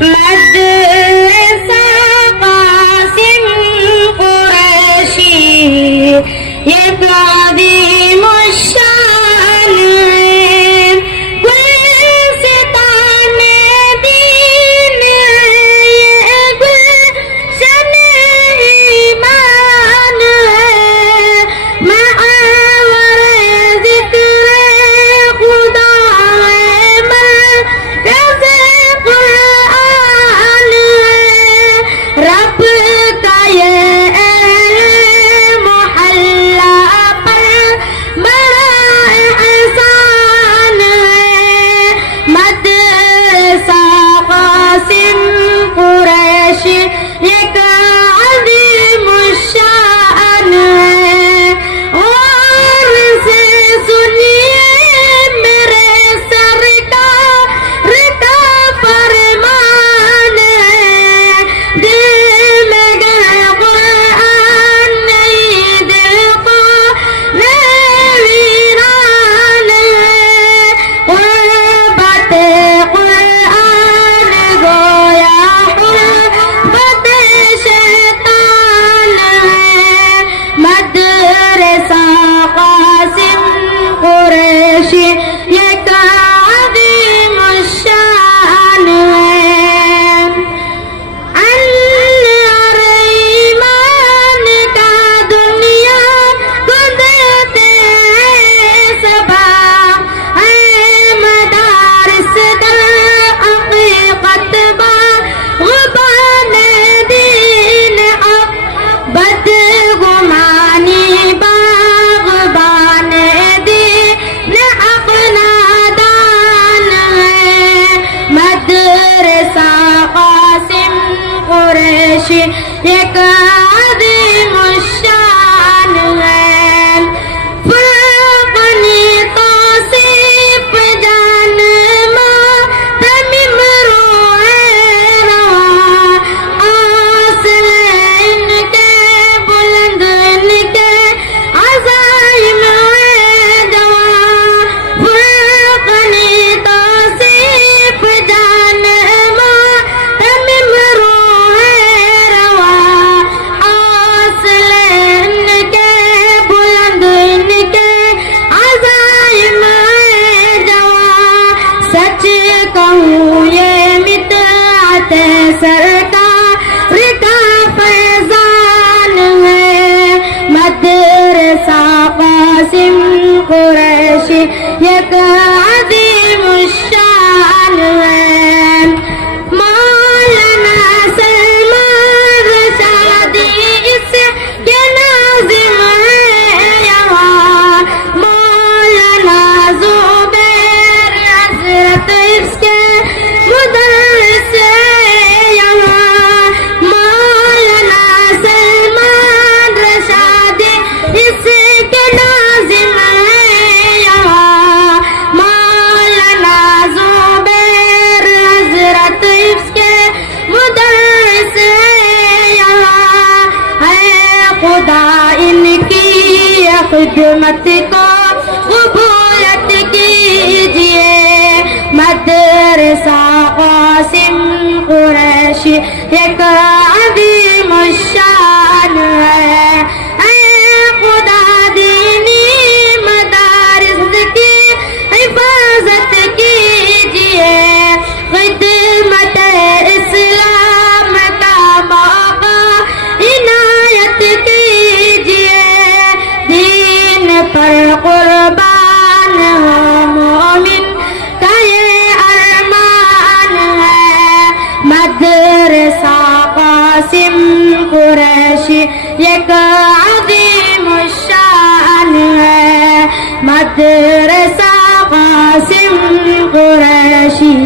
مدرسہ قاسم قریشی یہ قدیم الشان ہے، گلستان دین یہ گلشن ایمان ہے، محور ذکر خدا ہے، مرکز قرآن ہے، رب کا یہ محلہ پر بڑا احسان ہے، مدرسہ قاسم قریشی ایک عظیم الشان ہے، غور سے سنیے میرے سرکار کا فرمان ہے، دل میں گر قرآن نہیں دل کو ویران ہے، غربت قرآن گویا حربت شیطان ہے، مدرسہ قاسم قریشی یہ عظیم الشان ہے، انوار ایمان کا دنیا کو دیتے ہیں سبا، اے مدارس در حقیقت غبان دین بدگمانی باغبان دین اپنا دان ہے، مدرسہ قاسم قریشی ایک عظیم الشان ہے، فرقنی توصیف جان ماتمم روح رواں، حوصلے ان کے بلند ان کے عزائم جواں، فرقنی توصیف جان ماتمم روح رواں، حوصلے ان کے بلند ان کے عزائم جواں، سچ کہوں یہ مطاعت سرکار کا فیضان ہے، مدرسہ قاسم قریشی یک عظیم الشان ہے، مولانا سلمان رشادی اس کے ناظم ہیں یہاں، مولانا زبیر حضرت اس کے مدرس ہیں یہاں، مولانا سلمان رشادی اس کے ناظم ہیں یہاں، مولانا زبیر حضرت اس کے مدرس ہیں یہاں، اے خدا ان کی خدمت کو قبولت کیجئے، مدرسہ قاسم قریشی ایک عظیم الشان ہے، اے خدا دینی مدارس کی حفاظت کیجئے، خدمت اسلام کا موقع عنایت کیجئے، دین پر قربان ہو مومن کا یہ ارمان ہے، مدرسہ قاسم قریشی یک عظیم الشان ہے، مدرسہ قاسم قریشی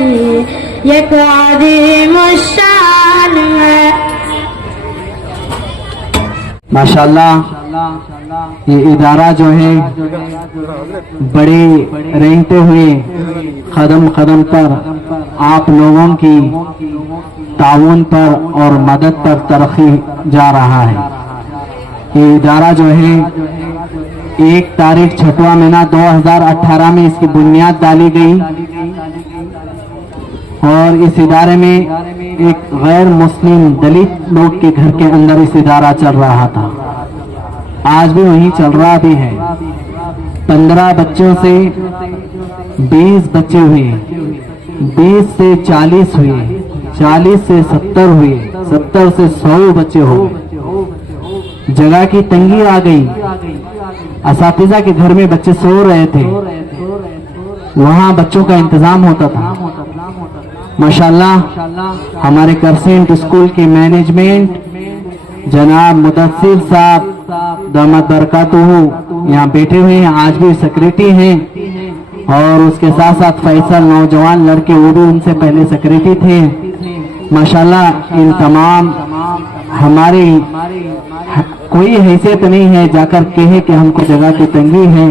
یک عظیم الشان ہے۔ ماشاءاللہ یہ ادارہ جو ہے بڑے رینگتے ہوئے قدم قدم پر آپ لوگوں کی تعاون پر اور مدد پر ترقی جا رہا ہے۔ یہ ادارہ جو ہے 1 تاریخ 6واں مہینہ 2018 میں اس کی بنیاد ڈالی گئی और इस इदारे में एक गैर मुस्लिम दलित लोग के घर के अंदर इस इदारा चल रहा था, आज भी वही चल रहा भी है। 15 बच्चों से 20 बच्चे हुए, 20 से 40 हुए, 40 से 70 हुए, 70 से 100 बच्चे हो गए। जगह की तंगी आ गई, असातिज़ा के घर में बच्चे सो रहे थे, वहां बच्चों का इंतजाम होता था। माशाल्लाह हमारे करसेंट स्कूल के मैनेजमेंट जनाब मुदस्सिर साहब दामद बरकातहू यहाँ बैठे हुए हैं, आज भी सेक्रेटरी हैं, और उसके साथ साथ फैसल नौजवान लड़के वो भी उनसे पहले सेक्रेटरी थे। माशाल्लाह इन तमाम हमारी कोई हैसियत नहीं है जाकर कहे कि हमको जगह की तंगी है,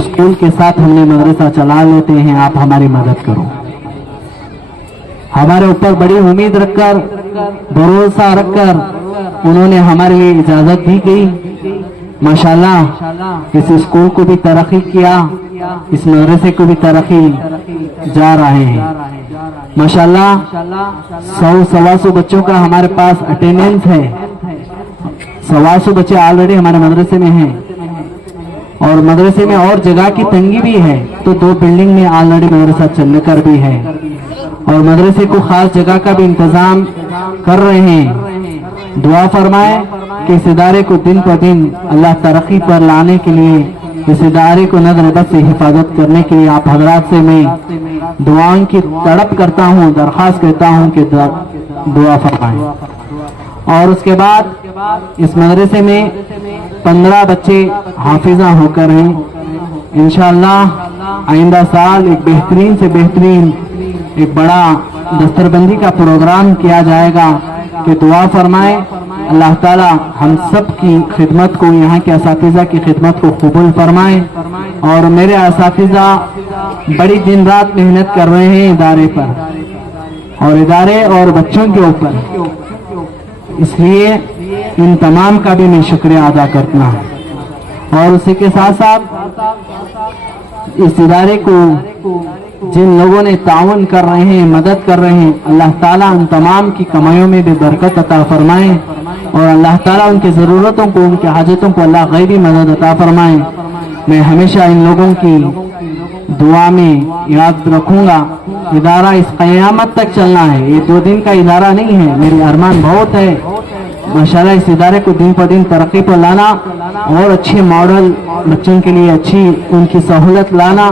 स्कूल के साथ हमने मदरसा चला लेते हैं, आप हमारी मदद करो। हमारे ऊपर बड़ी उम्मीद रखकर, भरोसा रखकर उन्होंने हमारे लिए इजाजत दी गई। माशाल्लाह इस स्कूल को भी तरक्की किया, इस मदरसे को भी तरक्की जा रहे हैं। माशाल्लाह 100-125 बच्चों का हमारे पास अटेंडेंस है, 125 बच्चे ऑलरेडी हमारे मदरसे में हैं, और मदरसे में और जगह की तंगी भी है, तो 2 बिल्डिंग में ऑलरेडी मदरसा चलने कर भी है, और मदरसे को खास जगह का भी इंतजाम कर रहे हैं। दुआ फरमाए कि इस इदारे को दिन पर दिन अल्लाह तरक्की पर लाने के लिए, इस इदारे को नजर बद से हिफाजत करने के लिए आप हजरात से मैं दुआओं की तड़प करता हूँ, दरख्वास्त करता हूँ कि दुआ फरमाएं। और उसके बाद इस मदरसे में 15 बच्चे हाफिजा होकर हैं। इंशाअल्लाह आइंदा साल एक बेहतरीन से बेहतरीन एक बड़ा दस्तरबंदी का प्रोग्राम किया जाएगा कि दुआ फरमाएं अल्लाह ताला हम सब की खिदमत को, यहाँ के असातिज़ा की खिदमत को कबूल फरमाएं। और मेरे असातिज़ा बड़ी दिन रात मेहनत कर रहे हैं इदारे पर, और इदारे और बच्चों के ऊपर, इसलिए इन तमाम का भी मैं शुक्रिया अदा करता हूँ। और उसी के साथ साथ इस इदारे को जिन लोगों ने ताउन कर रहे हैं, मदद कर रहे हैं, अल्लाह ताला उन तमाम की कमाइयों में भी बरकत अता फरमाए, और अल्लाह ताला उनकी ज़रूरतों को, उनकी हाजतों को अल्लाह गैबी मदद अता फरमाए। मैं हमेशा इन लोगों की दुआ में याद रखूंगा। इदारा इस क़यामत तक चलना है, ये 2 दिन का इदारा नहीं है, मेरी अरमान बहुत है माशाल्लाह इस इदारे को दिन पर दिन तरक्की पर लाना, और अच्छे मॉडल बच्चों के लिए अच्छी उनकी सहूलत लाना,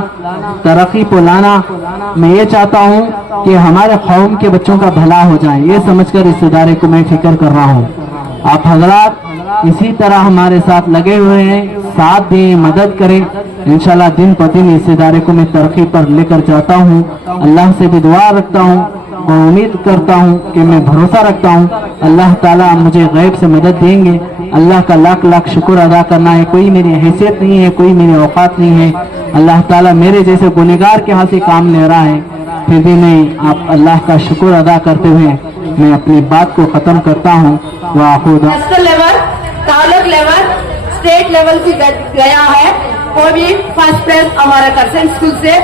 तरक्की पर लाना। मैं ये चाहता हूँ कि हमारे कौम के बच्चों का भला हो जाए, ये समझकर इस इदारे को मैं फिक्र कर रहा हूँ। आप हजरात इसी तरह हमारे साथ लगे हुए हैं, साथ दें, मदद करें। इंशाल्लाह दिन पर दिन इस इदारे को मैं तरक्की पर लेकर जाता हूँ। अल्लाह से भी दुआ रखता हूँ और उम्मीद करता हूँ कि मैं भरोसा रखता हूँ अल्लाह ताला मुझे गैब से मदद देंगे। अल्लाह का लाख लाख शुक्र अदा करना है, कोई मेरी हैसियत नहीं है, कोई मेरी औकात नहीं है। अल्लाह ताला मेरे जैसे गुनहगार के हाथ से काम ले रहा है, फिर भी मैं आप अल्लाह का शुक्र अदा करते हुए मैं अपनी बात को खत्म करता हूँ। National level, taluk level, state level की गया है, वो भी फर्स्ट प्राइज हमारा करसेंट स्कूल से।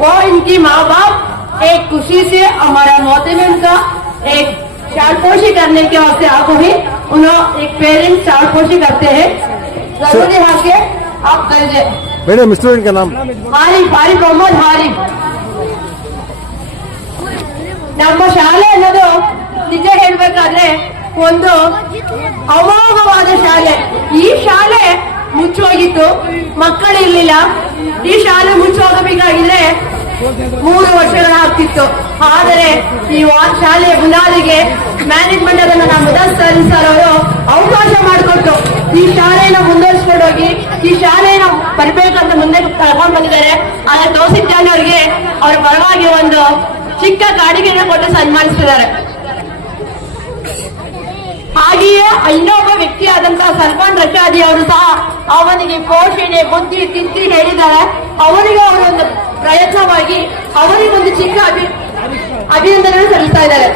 वो इनकी माँ बाप एक खुशी से हमारा मोहते में उनका एक शालपोशी करने के वास्ते आप भी उन्होंने एक पेरेंट शालपोशी करते हैं। जरूर यहाँ के आप दर्जे मैडम स्टूडेंट का नाम हारिफ मोहम्मद हारिफ। ನಮ್ಮ ಶಾಲೆ ಅನ್ನೋದು ನಿಜ ಹೇಳ್ಬೇಕಾದ್ರೆ ಒಂದು ಅಮೋಘವಾದ ಶಾಲೆ. ಈ ಶಾಲೆ ಮುಚ್ಚೋಗಿತ್ತು, ಮಕ್ಕಳಿರ್ಲಿಲ್ಲ. ಈ ಶಾಲೆ ಮುಚ್ಚೋಗಬೇಕಾಗಿದ್ರೆ 3 ವರ್ಷಗಳಾಗ್ತಿತ್ತು. ಆದರೆ ಈ ಶಾಲೆಯ ಬುನಾದಿಗೆ ಮ್ಯಾನೇಜ್ಮೆಂಟ್ ಅದನ್ನು ನಮ್ಮ ಮುದಸ್ಸರ್ ಸರ್ ಅವರು ಅವಕಾಶ ಮಾಡಿಕೊಟ್ಟು ಈ ಶಾಲೆಯನ್ನು ಮುಂದುವರಿಸಿಕೊಂಡು ಹೋಗಿ ಈ ಶಾಲೆಯನ್ನು ಬರಬೇಕಂತ ಮುಂದೆ ತಗೊಂಡು ಬಂದಿದ್ದಾರೆ. ಆದರೆ ತೌಸಿಫ್ ಜಾನ್ ಅವರಿಗೆ ಅವರ ಪರವಾಗಿ ಒಂದು ಚಿಕ್ಕ ಕಾಣಿಕೆಯನ್ನು ಕೊಟ್ಟು ಸನ್ಮಾನಿಸಿದ್ದಾರೆ. ಹಾಗೆಯೇ ಇನ್ನೊಬ್ಬ ವ್ಯಕ್ತಿಯಾದಂತಹ ಸಲ್ಮಾನ್ ರಶಾದಿ ಅವರು ಸಹ ಅವನಿಗೆ ಪೋಷಣೆ ಬುದ್ಧಿ ತಿದ್ದಿ ಹೇಳಿದ್ದಾರೆ. ಅವರಿಗೆ ಅವರೊಂದು ಪ್ರಯತ್ನವಾಗಿ ಅವರಿಗೊಂದು ಚಿಕ್ಕ ಅಭಿನಂದನೆ ಸಲ್ಲಿಸ್ತಾ ಇದ್ದಾರೆ.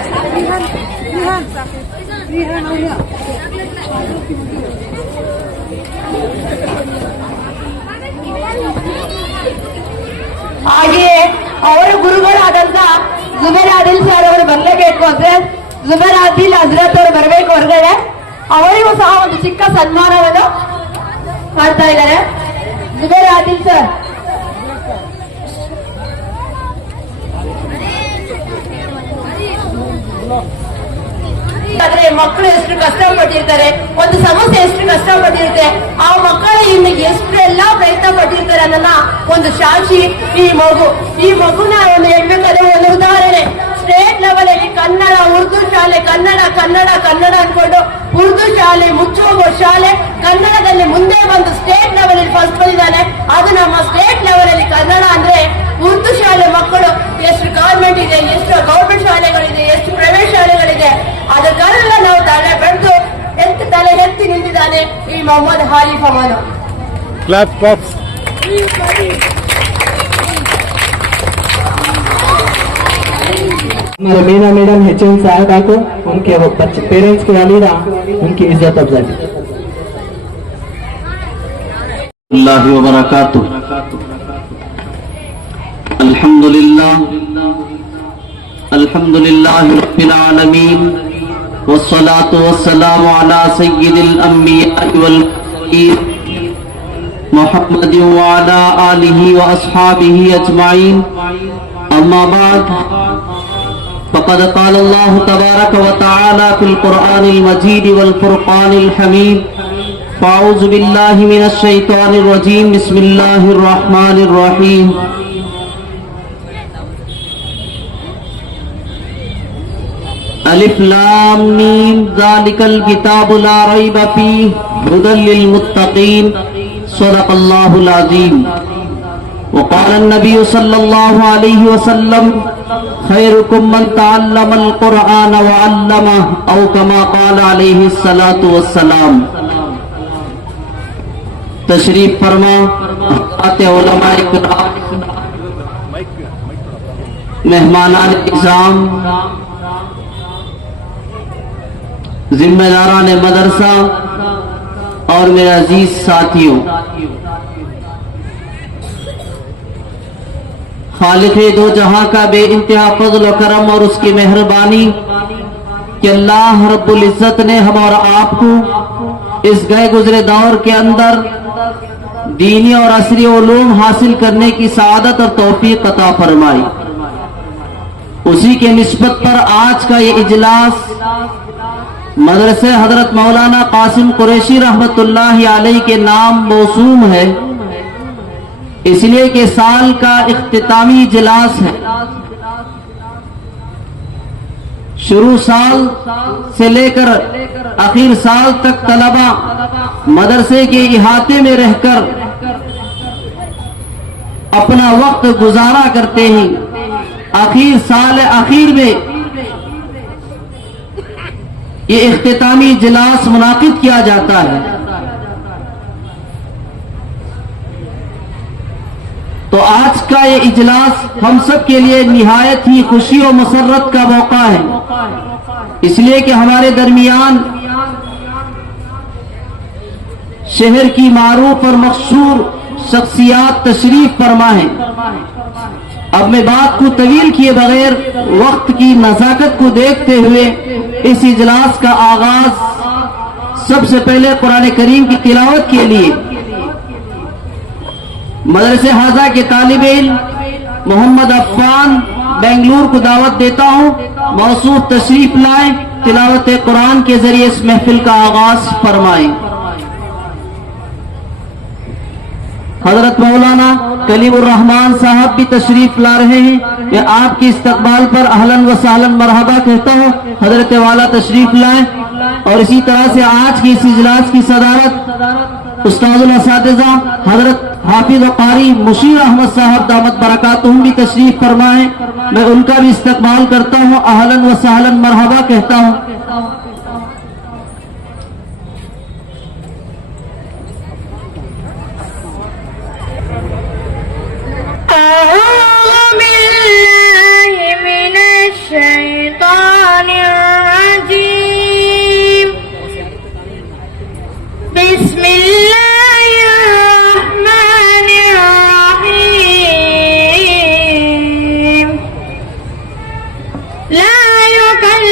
ಹಾಗೆಯೇ ಅವರ ಗುರುಗಳಾದಂತ ಜುಬೇರ್ ಆದಿಲ್ ಹಜರತ್ ಜುಬೈರ್ ಆದಿಲ್ ಹಜರತ್ ಅವರು ಬರಬೇಕು ಹೊರಗಡೆ. ಅವರಿಗೂ ಸಹ ಒಂದು ಚಿಕ್ಕ ಸನ್ಮಾನವನ್ನು ಮಾಡ್ತಾ ಇದ್ದಾರೆ. ಜುಬೈರ್ ಆದಿಲ್ ಸರ್. ಆದ್ರೆ ಮಕ್ಕಳು ಎಷ್ಟು ಕಷ್ಟಪಟ್ಟಿರ್ತಾರೆ, ಒಂದು ಸಮಸ್ಯೆ ಎಷ್ಟು ಕಷ್ಟಪಟ್ಟಿರುತ್ತೆ, ಆ ಮಕ್ಕಳು ಇನ್ನು ಎಷ್ಟೆಲ್ಲಾ ಪ್ರಯತ್ನ ಪಟ್ಟಿರ್ತಾರೆ ಅನ್ನೋದನ್ನ ಒಂದು ಸಾಕ್ಷಿ ಈ ಮಗುನ ಒಂದು ಹೇಳ್ಬೇಕಾದ್ರೆ ಒಂದು ಉದಾಹರಣೆ. ಸ್ಟೇಟ್ ಲೆವೆಲ್ ಅಲ್ಲಿ ಕನ್ನಡ ಉರ್ದು ಶಾಲೆ, ಕನ್ನಡ ಅನ್ಕೊಂಡು ಉರ್ದು ಶಾಲೆ ಮುಚ್ಚೋಗೋ ಶಾಲೆ ಕನ್ನಡದಲ್ಲಿ ಮುಂದೆ ಬಂದು ಸ್ಟೇಟ್ ಲೆವೆಲ್ ಅಲ್ಲಿ ಫಸ್ಟ್ ಬಂದಿದ್ದಾನೆ. ಅದು ನಮ್ಮ ಸ್ಟೇಟ್ ಲೆವೆಲ್ ಅಲ್ಲಿ ಕನ್ನಡ ಅಂದ್ರೆ ಉರ್ದು ಶಾಲೆ ಮಕ್ಕಳು ಎಷ್ಟು ಗವರ್ಮೆಂಟ್ ಇದೆ, ಎಷ್ಟು ಗವರ್ಮೆಂಟ್ ಶಾಲೆಗಳಿದೆ, ಎಷ್ಟು ಪ್ರೈವೇಟ್ ಶಾಲೆಗಳಿದೆ, ಅದಕ್ಕೆಲ್ಲ ನಾವು ತಲೆ ಬೆಳೆದು ತಲೆ ಎತ್ತಿ ನಿಂತಿದ್ದಾನೆ ಈ ಮೊಹಮ್ಮದ್ ಹಾಲಿಫ್ ಅವನು. हमारे मीना मैडम HM साहबा को उनके पेरेंट्स के वालिदा उनकी इज्जत अफजाई. अल्लाह व बरकातुहू. अल्हम्दुलिल्लाह रब्बिल आलमीन वस्सलातु वस्सलामु अला सय्यिदिल अंबिया वल मुरसलीन मुहम्मद व अला आलिहि व अस्हाबिहि अजमाइन. अम्मा बाद फक़द क़ाल अल्लाहु तबारक व तआला फ़िल क़ुरआनिल मजीद वल फ़ुरक़ानिल हमीद. फ़अऊज़ु बिल्लाहि मिनश शैतानिर रजीम. बिस्मिल्लाहिर रहमानिर रहीम. अलिफ लाम मीम ज़ालिकल किताबु ला रैब फ़ीहि हुदल लिल मुत्तक़ीन. सदक़ल्लाहुल अज़ीम. وقال النبي صلى الله عليه وسلم خيركم من تعلم القرآن وعلمه أو كما قال عليه الصلاة والسلام. تشریف فرما حضرات علماء کرام، مہمانان اکرام، ذمہ داران مدرسہ اور میرے عزیز ساتھیوں، خالق دو جہاں کا بے انتہا فضل و کرم اور اس کی مہربانی کہ اللہ رب العزت نے ہم اور آپ کو اس گئے گزرے دور کے اندر دینی اور عصری علوم حاصل کرنے کی سعادت اور توفیق عطا فرمائی. اسی کے نسبت پر آج کا یہ اجلاس مدرسے حضرت مولانا قاسم قریشی رحمت اللہ علیہ کے نام موسوم ہے، اس لیے کہ سال کا اختتامی اجلاس ہے. شروع سال سے لے کر آخر سال تک طلبہ مدرسے کے احاطے میں رہ کر اپنا وقت گزارا کرتے ہیں. سال آخر میں یہ اختتامی اجلاس منعقد کیا جاتا ہے. تو آج کا یہ اجلاس ہم سب کے لیے نہایت ہی خوشی و مسرت کا موقع ہے، اس لیے کہ ہمارے درمیان شہر کی معروف اور مشہور شخصیات تشریف فرما ہیں. اب میں بات کو طویل کیے بغیر وقت کی نزاکت کو دیکھتے ہوئے اس اجلاس کا آغاز سب سے پہلے قرآن کریم کی تلاوت کے لیے مدرسے حاضہ کے طالب علم محمد عفان بنگلور کو دعوت دیتا ہوں. موصوف تشریف لائیں، تلاوت قرآن کے ذریعے اس محفل کا آغاز فرمائیں. حضرت مولانا کلیم الرحمان صاحب بھی تشریف لا رہے ہیں. میں آپ کی استقبال پر اہلاً و سہلاً مرحبا کہتا ہوں. حضرت والا تشریف لائیں. اور اسی طرح سے آج کی اس اجلاس کی صدارت استاد الاساتذہ حضرت حافظ و قاری مشیر احمد صاحب دامت برکاتہم بھی تشریف فرمائیں. میں ان کا بھی استقبال کرتا ہوں، اہلاً و سہلاً مرحبا کہتا ہوں. أعوذ بالله من الشيطان الرجيم. بسم الله الرحمن الرحيم. لا يكلف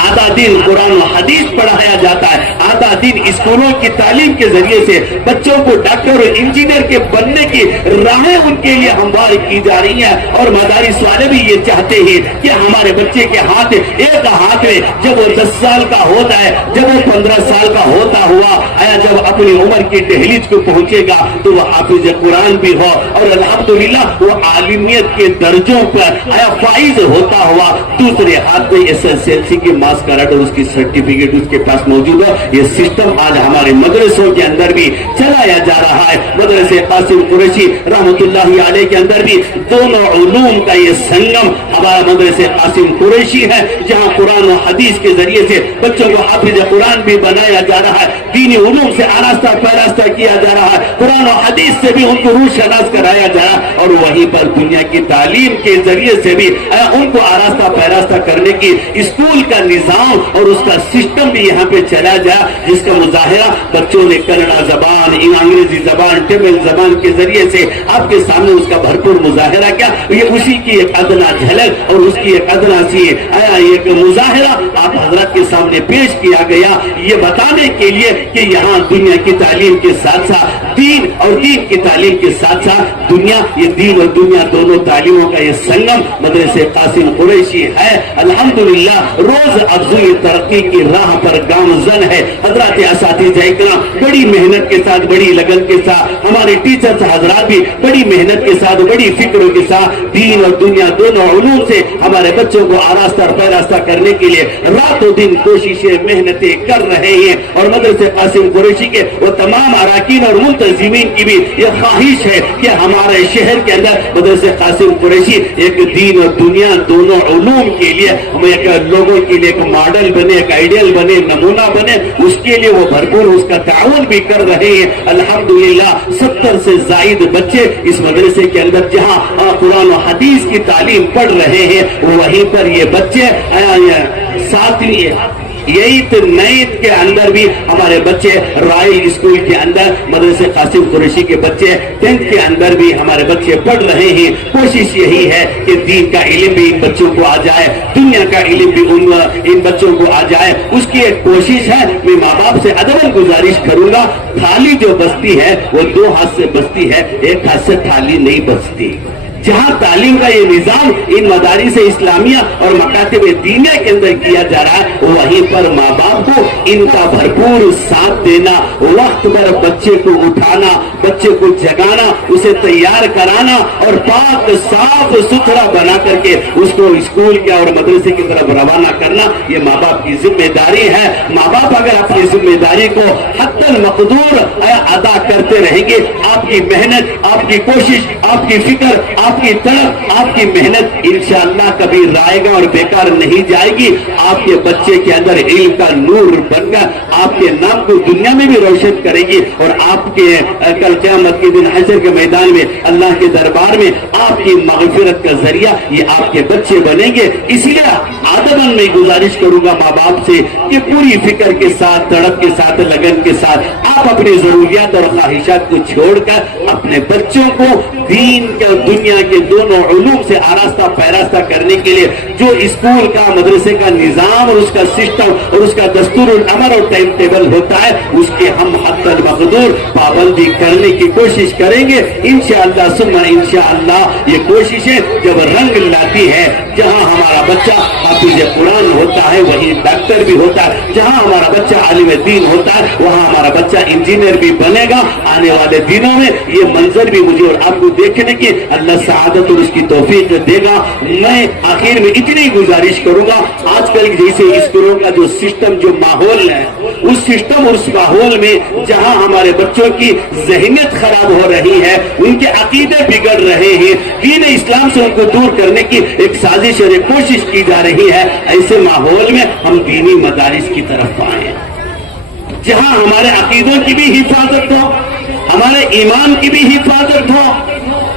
आधा दिन कुरान और हदीस पढ़ाया जाता है, आधा दिन स्कूलों की तालीम के जरिए से बच्चों को डॉक्टर और इंजीनियर के बनने की राहें उनके लिए हमवार की जा रही है। और मदारिस वाले भी ये चाहते हैं कि हमारे बच्चे के हाथ एक हाथ में जब वो 10 साल का होता है, जब वो 15 साल का होता हुआ आया, जब अपनी उम्र की दहलीज को पहुंचेगा तो वो हाफिज कुरान भी हो और अल्हम्दुलिल्लाह वो आलिमियत के दर्जों पर आया फाइज होता हुआ दूसरे हाथ में एसएसएलसी की मास कार्ड और उसकी सर्टिफिकेट उसके पास मौजूद हो। ये सिस्टम आज हमारे मदरसों के अंदर भी चलाया जा रहा है। मदरसे कासिम कुरैशी रहमतुल्लाहि अलैह के अंदर भी दोनों उलूम का ये संगम हमारा मदरसे कासिम कुरैशी है, जहाँ कुरान और हदीस के जरिए से बच्चों को हाफिज कुरान भी बनाया जा रहा है, दीनी उलूम से आरास्ता पैरास्ता किया जा रहा है, कुरान और हदीस से भी उनको रूह शनास कराया जा रहा है और वहीं पर दुनिया की तालीम के जरिए से भी उनको आरास्ता पैरास्ता करने की स्कूल का निजाम और उसका सिस्टम भी यहाँ पे चला जाए, जिसका मुजाहिरा बच्चों ने कन्नड़ा जबान, अंग्रेजी जबान, तमिल जबान के जरिए से आपके सामने उसका भरपूर मुजाहिरा किया। ये उसी की एक अदना झलक और उसकी एक अदना सी एक मुजाहिरा आप हजरत के सामने पेश किया गया, ये बताने के लिए कि यहाँ दुनिया की तालीम के साथ साथ दीन और दीन की तालीम के साथ साथ दुनिया, ये दीन और दुनिया दोनों तालीमों का ये संगम मदरसे कासिम कुरैशी है। अल्हम्दुलिल्लाह रोज अफजुल तरक्की की राह पर गामजन है। हजरत असातिज़ा इकराम बड़ी मेहनत के साथ, बड़ी लगन के साथ, हमारे टीचर्स हजरात भी बड़ी मेहनत के साथ, बड़ी फिक्र के साथ दीन और दुनिया दोनों उलूम से हमारे बच्चों को आरास्ता और पैरास्ता करने के लिए रातों दिन कोशिशें मेहनतें कर रहे हैं। और मदरसे कासिम कुरैशी के वो तमाम अराकीन और मुंतजिमीन की भी ये ख्वाहिश है कि हमारे शहर के अंदर मदरसे कासिम कुरैशी एक दीन और दुनिया दोनों उलूम के लिए हम एक लोगों के लिए एक मॉडल बने, एक आइडियल बने, नमूना बने, उसके लिए वो भरपूर उसका ताउन भी कर रहे हैं। अल्हम्दुलिल्लाह 70 से जायद बच्चे इस मदरसे के अंदर जहाँ कुरान और हदीस की तालीम पढ़ रहे हैं, वहीं पर ये बच्चे 7वीं 8th 9th के अंदर भी हमारे बच्चे रॉयल स्कूल के अंदर मदरसे कासिम कुरैशी के बच्चे 10th के अंदर भी हमारे बच्चे पढ़ रहे हैं। कोशिश यही है कि दीन का इल्म भी इन बच्चों को आ जाए, दुनिया का इल्म भी इन बच्चों को आ जाए, उसकी एक कोशिश है। मैं माँ बाप से अदबन गुजारिश करूंगा, थाली जो बचती है वो 2 हाथ से बचती है, एक हाथ से थाली नहीं बचती। जहाँ तालीम का ये निजाम इन मदारिस इस्लामिया और मकातिब दीनिया के अंदर किया जा रहा है, वहीं पर माँ बाप को इनका भरपूर साथ देना, वक्त पर बच्चे को उठाना, बच्चे को जगाना, उसे तैयार कराना और पाक साफ सुथरा बना करके उसको स्कूल के और मदरसे की तरफ रवाना करना, ये माँ बाप की जिम्मेदारी है। माँ बाप अगर अपनी जिम्मेदारी को हत्तल मकदूर अदा करते रहेंगे, आपकी मेहनत, आपकी कोशिश, आपकी फिक्र, आपकी तड़प, आपकी मेहनत इंशाअल्लाह कभी रायगा और बेकार नहीं जाएगी। आपके बच्चे के अंदर इल्म का नूर बनकर आपके नाम को दुनिया में भी रोशन करेगी और आपके कल क़यामत के दिन हशर के मैदान में अल्लाह के दरबार में आपकी मग़फ़िरत का जरिया ये आपके बच्चे बनेंगे। इसलिए आदमन में गुजारिश करूंगा माँ बाप से कि पूरी फिक्र के साथ, तड़प के साथ, लगन के साथ आप अपनी जरूरियात और ख्वाहिशात को छोड़कर अपने बच्चों को दीन के दुनिया के दोनों उलूम से आरास्ता पैरास्ता करने के लिए जो स्कूल का, मदरसे का निजाम और उसका सिस्टम और उसका दस्तूर अमर और टाइम टेबल होता है, उसके हम हद्दल मक़दूर पाबंदी करने की कोशिश करेंगे इंशाअल्लाह सुम्मा इंशाअल्लाह। ये कोशिशें जब रंग लाती है, जहां हमारा बच्चा हाफिज कुरान होता है वहीं डॉक्टर भी होता है, जहां हमारा बच्चा आलिम दीन होता है वहां हमारा बच्चा इंजीनियर भी बनेगा। आने वाले दिनों में ये मंजर भी मुझे और आपको देखने की अल्लाह सआदत और उसकी तौफीक देगा। मैं आखिर में इतनी गुजारिश करूंगा, आजकल जैसे स्कूलों का जो सिस्टम, जो माहौल है, उस सिस्टम और उस माहौल में जहां हमारे बच्चों की ज़हनियत खराब हो रही है, उनके अकीदे बिगड़ रहे हैं, दीन इस्लाम से उनको दूर करने की एक साजिश और एक कोशिश की जा रही है, ऐसे माहौल में हम दीनी मदारिस की तरफ आए जहां हमारे अकीदों की भी हिफाजत हो, हमारे ईमान की भी हिफाजत हो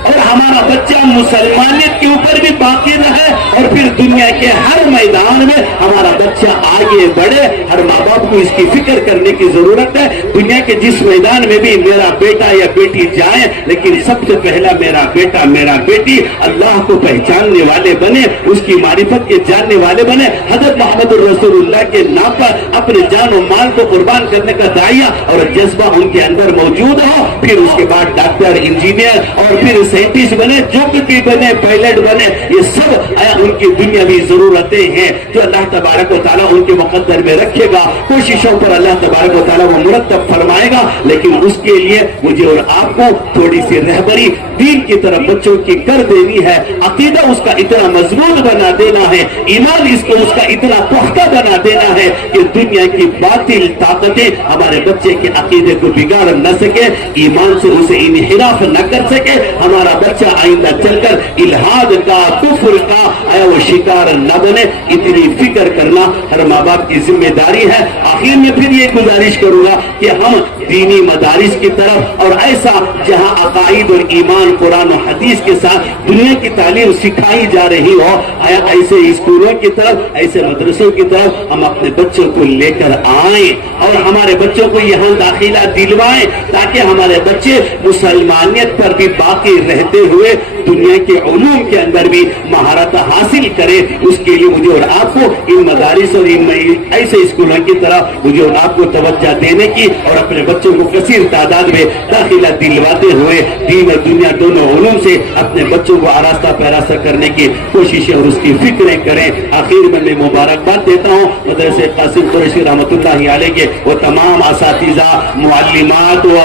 और हमारा बच्चा मुसलमानियत के ऊपर भी बाकी रहे और फिर दुनिया के हर मैदान में हमारा बच्चा आगे बढ़े। हर माँ बाप को इसकी फिक्र करने की जरूरत है। दुनिया के जिस मैदान में भी मेरा बेटा या बेटी जाए, लेकिन सबसे पहला मेरा बेटा मेरा बेटी अल्लाह को पहचानने वाले बने, उसकी मारिफत के जानने वाले बने, हजरत मोहम्मद रसूलुल्लाह के नाम पर अपने जान और माल को कुर्बान करने का दाइया और जज्बा उनके अंदर मौजूद हो। फिर उसके बाद डॉक्टर, इंजीनियर और फिर साइंटिस्ट बने, जो कुछ भी बने, पायलट बने, ये सब उनकी दुनियावी जरूरतें हैं जो अल्लाह तबारक व तआला उनके मुकद्दर में रखेगा। कोशिशों पर अल्लाह तबारक व तआला वो मुरत्तब फरमाएगा, लेकिन उसके लिए मुझे और आपको थोड़ी सी रहबरी दीन की तरफ बच्चों की कर देनी है। अकीदा उसका इतना मजबूत बना देना है, ईमान इसको उसका इतना पुख्ता बना देना है कि दुनिया की बातिल ताकतें हमारे बच्चे के अकीदे को बिगाड़ न सके, ईमान से उसे इनहिराफ न कर सके। हमारा बच्चा आइंदा चलकर इल्हाद का, कुफ्र का वो शिकार न बने, इतनी फिक्र करना हर माँ बाप की जिम्मेदारी है। आखिर में फिर ये गुजारिश करूंगा कि हम दीनी मदारिस की तरफ और ऐसा जहां अकाईद और ईमान, कुरान और हदीस के साथ दुनिया की तालीम सिखाई जा रही हो, आया ऐसे स्कूलों की तरफ, ऐसे मदरसों की तरफ हम अपने बच्चों को लेकर आए और हमारे बच्चों को यहाँ दाखिला दिलवाएं, ताकि हमारे बच्चे मुसलमानियत पर भी बाकी रहते हुए दुनिया के उलूम के अंदर भी महारत हासिल करे। उसके लिए मुझे और आपको इन मदारिस और इन ऐसे स्कूलों की तरफ मुझे और आपको तवज्जो देने की और अपने बच्चों को कसीर तादाद में दाखिला दिलवाते हुए दीन और दुनिया दोनों उलूम से अपने बच्चों को आरास्ता पैरास्ता करने की कोशिशें और उसकी फिक्रें करें। आखिर में मैं मुबारकबाद देता हूँ मदरसे कासिम कुरैशी रहमतुल्लाहि अलैह के वो तमाम असातिज़ा, मुअल्लिमात व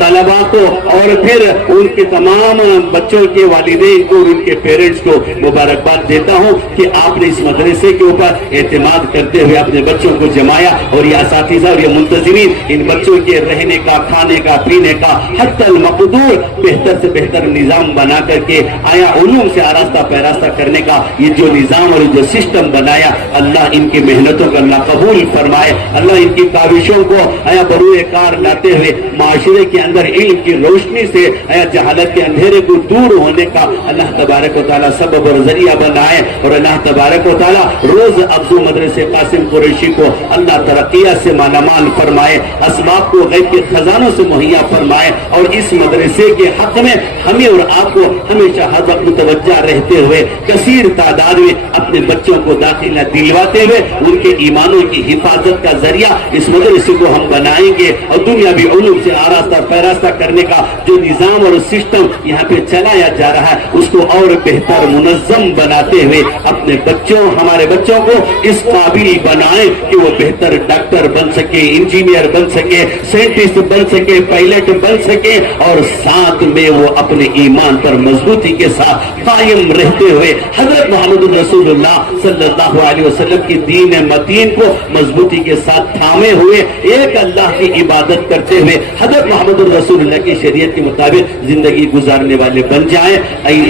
तलबा को और फिर उनके तमाम बच्चों के वालिदैन को और उनके पेरेंट्स को मुबारकबाद देता हूँ कि आपने इस मदरसे के ऊपर एतमाद करते हुए अपने बच्चों को जमाया और ये असातिज़ा और ये मुंतज़िमीन इन बच्चों के रहने का, खाने का, पीने का हत्तल मक़दूर बेहतर से बेहतर निज़ाम बना करके आया उलूम से आरास्ता पैरास्ता करने का ये जो निज़ाम और जो सिस्टम बनाया, अल्लाह इनकी मेहनतों को अल्लाह कबूल फरमाए। अल्लाह इनकी काविशों को आया बरूए कार लाते हुए माशरे के अंदर इल्म की रोशनी से आया जहालत के अंधेरे को दूर होने का अल्लाह तबारक व तआला सबब और जरिया बनाए और अल्लाह तबारक व तआला रोज अब्दू मदरसे कासिम कुरैशी को अल्लाह तरक्किया से मालामाल फरमाए, असबाब को गैब के खजानों से मुहैया फरमाए और इस मदरसे के हक में हमें और आपको हमेशा हर वक्त मुतवज्जा रहते हुए कसीर तादाद में अपने बच्चों को दाखिला दिलवाते हुए उनके ईमानों की हिफाजत का जरिया इस मदरसे को हम बनाएंगे और दुनियावी उलूम से आरास्ता पैरास्ता करने का जो निजाम और सिस्टम यहाँ पे चलाया जा रहा है उसको और बेहतर मुनज़्ज़म बनाते हुए अपने बच्चों, हमारे बच्चों को इस काबिल बनाएं कि वो बेहतर डॉक्टर बन सके, इंजीनियर बन सके, साइंटिस्ट बन सके, पायलट बन सके और साथ में वो अपने ईमान पर मजबूती के साथ कायम रहते हुए हजरत मोहम्मद रसूलुल्लाह सल्लल्लाहु अलैहि वसल्लम की दीन मतीन को मजबूती के साथ थामे हुए एक अल्लाह की इबादत करते हुए हजरत मोहम्मद रसूलुल्लाह की शरीयत के मुताबिक जिंदगी गुजारने वाले बन जाएं।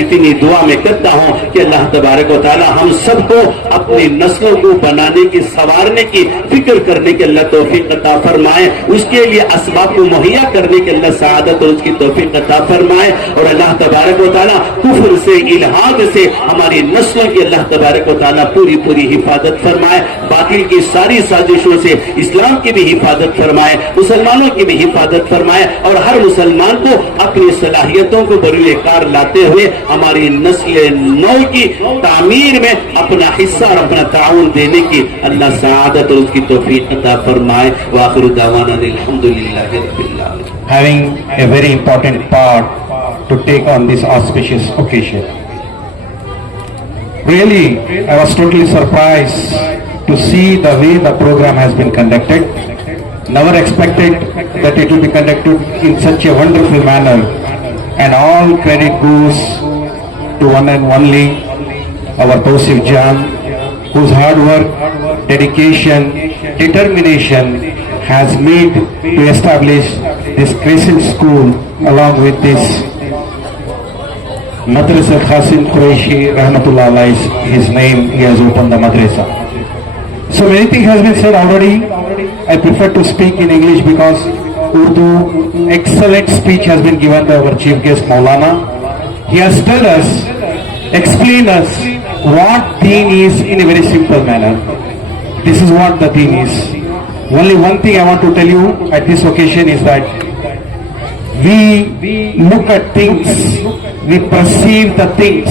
इतनी दुआ में करता हूँ कि अल्लाह तबारक व तआला हम सबको अपनी नस्लों को बनाने की, संवारने की, फिक्र करने के अल्लाह तौफीक अता फरमाए, उसके लिए असबाब को मुहैया करने के अल्लाह सआदत और उसकी तौफीक अता फरमाए और अल्लाह तबारक व तआला कुफ्र से, इल्हाद से हमारी नस्लों की अल्लाह तबारक व तआला पूरी पूरी हिफाजत फरमाए, बातिल की सारी साजिशों से इस्लाम की भी हिफाजत फरमाए, मुसलमानों की भी हिफाजत फरमाए और हर मुसलमान को अपनी सलाहियतों को बरूए कार लाते हुए हमारी नस्ल नौ की तामीर में अपना हिस्सा और अपना ताउन देने की अल्लाह सआदत और उसकी तौफीक अता फरमाए। व आखिरु दावाना अल्हम्दुलिल्लाहि रब्बिल आलमीन। Having a very important part to take on this auspicious occasion. Really, I was totally surprised to see the way the program has been conducted. Never expected that it will be conducted in such a wonderful manner, and all credit goes to one and only our Tawsif Jan, whose hard work, dedication, determination has made to establish this Crescent School along with this Madrasa Qasim Qureshi Rahmatullah Alayhi, his name, he has opened the madrasa. So many things has been said already. I prefer to speak in English because Urdu, excellent speech has been given by our chief guest Maulana. He has told us, explained us what deen is in a very simple manner. This is what the deen is. Only one thing I want to tell you at this occasion is that we look at things, we perceive the things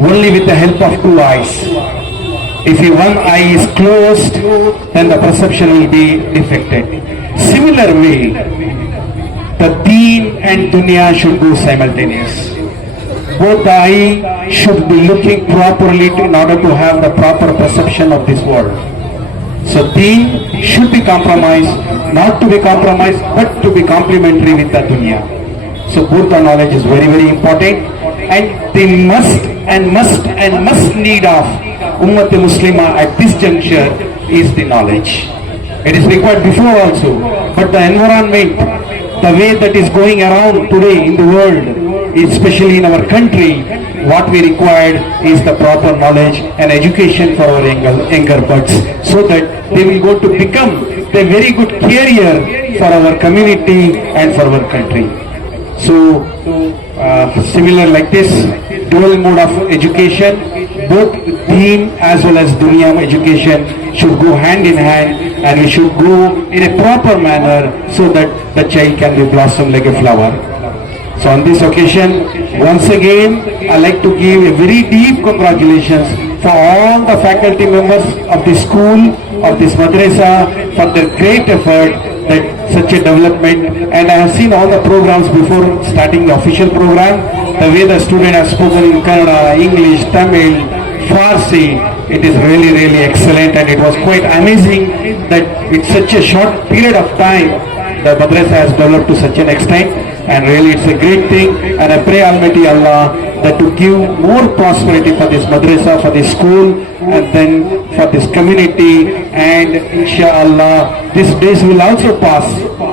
only with the help of two eyes. If one eye is closed, then the perception will be defected. Similar way, the deen and dunya should go simultaneous. Both the eye should be looking properly in order to have the proper perception of this world. So deen should be compromised, not to be compromised, but to be complementary with the dunya. So both the knowledge is very, very important, and the must need of Ummat Muslima at this juncture is the knowledge. It is required before also, but the environment, the way that is going around today in the world, especially in our country, what we required is the proper knowledge and education for our younger buds, so that they will go to become a very good carrier for our community and for our country. So, similar like this, dual mode of education, both deen as well as dunya education should go hand in hand, and we should go in a proper manner so that the child can be blossom like a flower. So on this occasion, once again, I like to give a very deep congratulations for all the faculty members of the school, of this madrasa, for their great effort that such a development. And I have seen all the programs before starting the official program, the way the students have spoken in Kannada, English, Tamil, Farsi. It is really, really excellent, and it was quite amazing that in such a short period of time the madrasa has developed to such an extent, and really it's a great thing. And I pray Almighty Allah that to give more prosperity for this madrasa, for this school, and then for this community, and inshallah these days will also pass.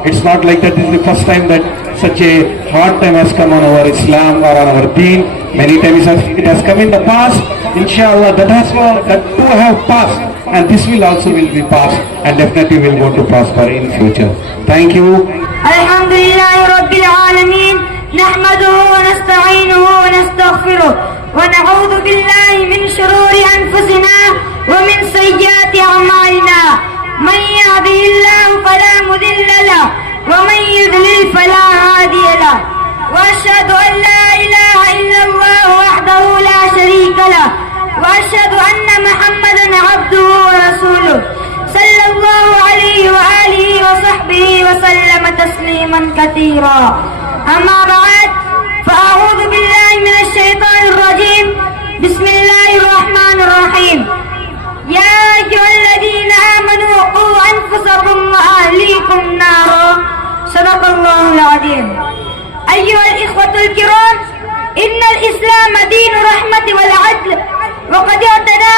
It's not like that this is the first time that such a hard time has come on our Islam or on our deen. Many times it has come in the past. Inshallah that too have passed, and this will also be passed, and definitely will go to prosper in future. Thank you. الحمدلله رب العالمين نحمده ونستعينه ونستغفره ونعوذ بالله من شرور أنفسنا ومن سيئات أعمالنا. من يهده الله فلا مضل له ومن يضلل فلا هادي له. وأشهد أن لا إله إلا الله وحده لا شريك له وأشهد أن محمدا عبده ورسوله صلى الله عليه وآله وصحبه وسلم تسليما كثيرا. أما بعد، فأعوذ بالله من الشيطان الرجيم. بسم الله الرحمن الرحيم. يا أيها الذين آمنوا قوا أنفسكم وأهليكم نارا. صدق الله العظيم. أيها الإخوة الكرام، إن الإسلام دين الرحمة والعدل، وقد اعتنى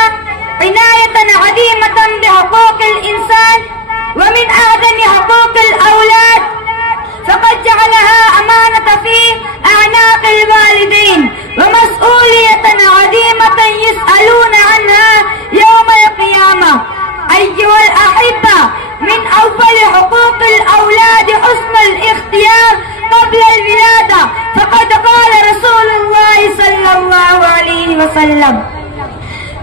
عناية عظيمة بحقوق الإنسان ومن أعظم حقوق الأولاد، فقد جعلها أمانة في أعناق الوالدين ومسؤولية عظيمة يسألون عنها يوم القيامة. أيها الأحبة، من أول حقوق الأولاد حسن الاختيار قبل الولادة، فقد قال رسول الله صلى الله عليه وسلم: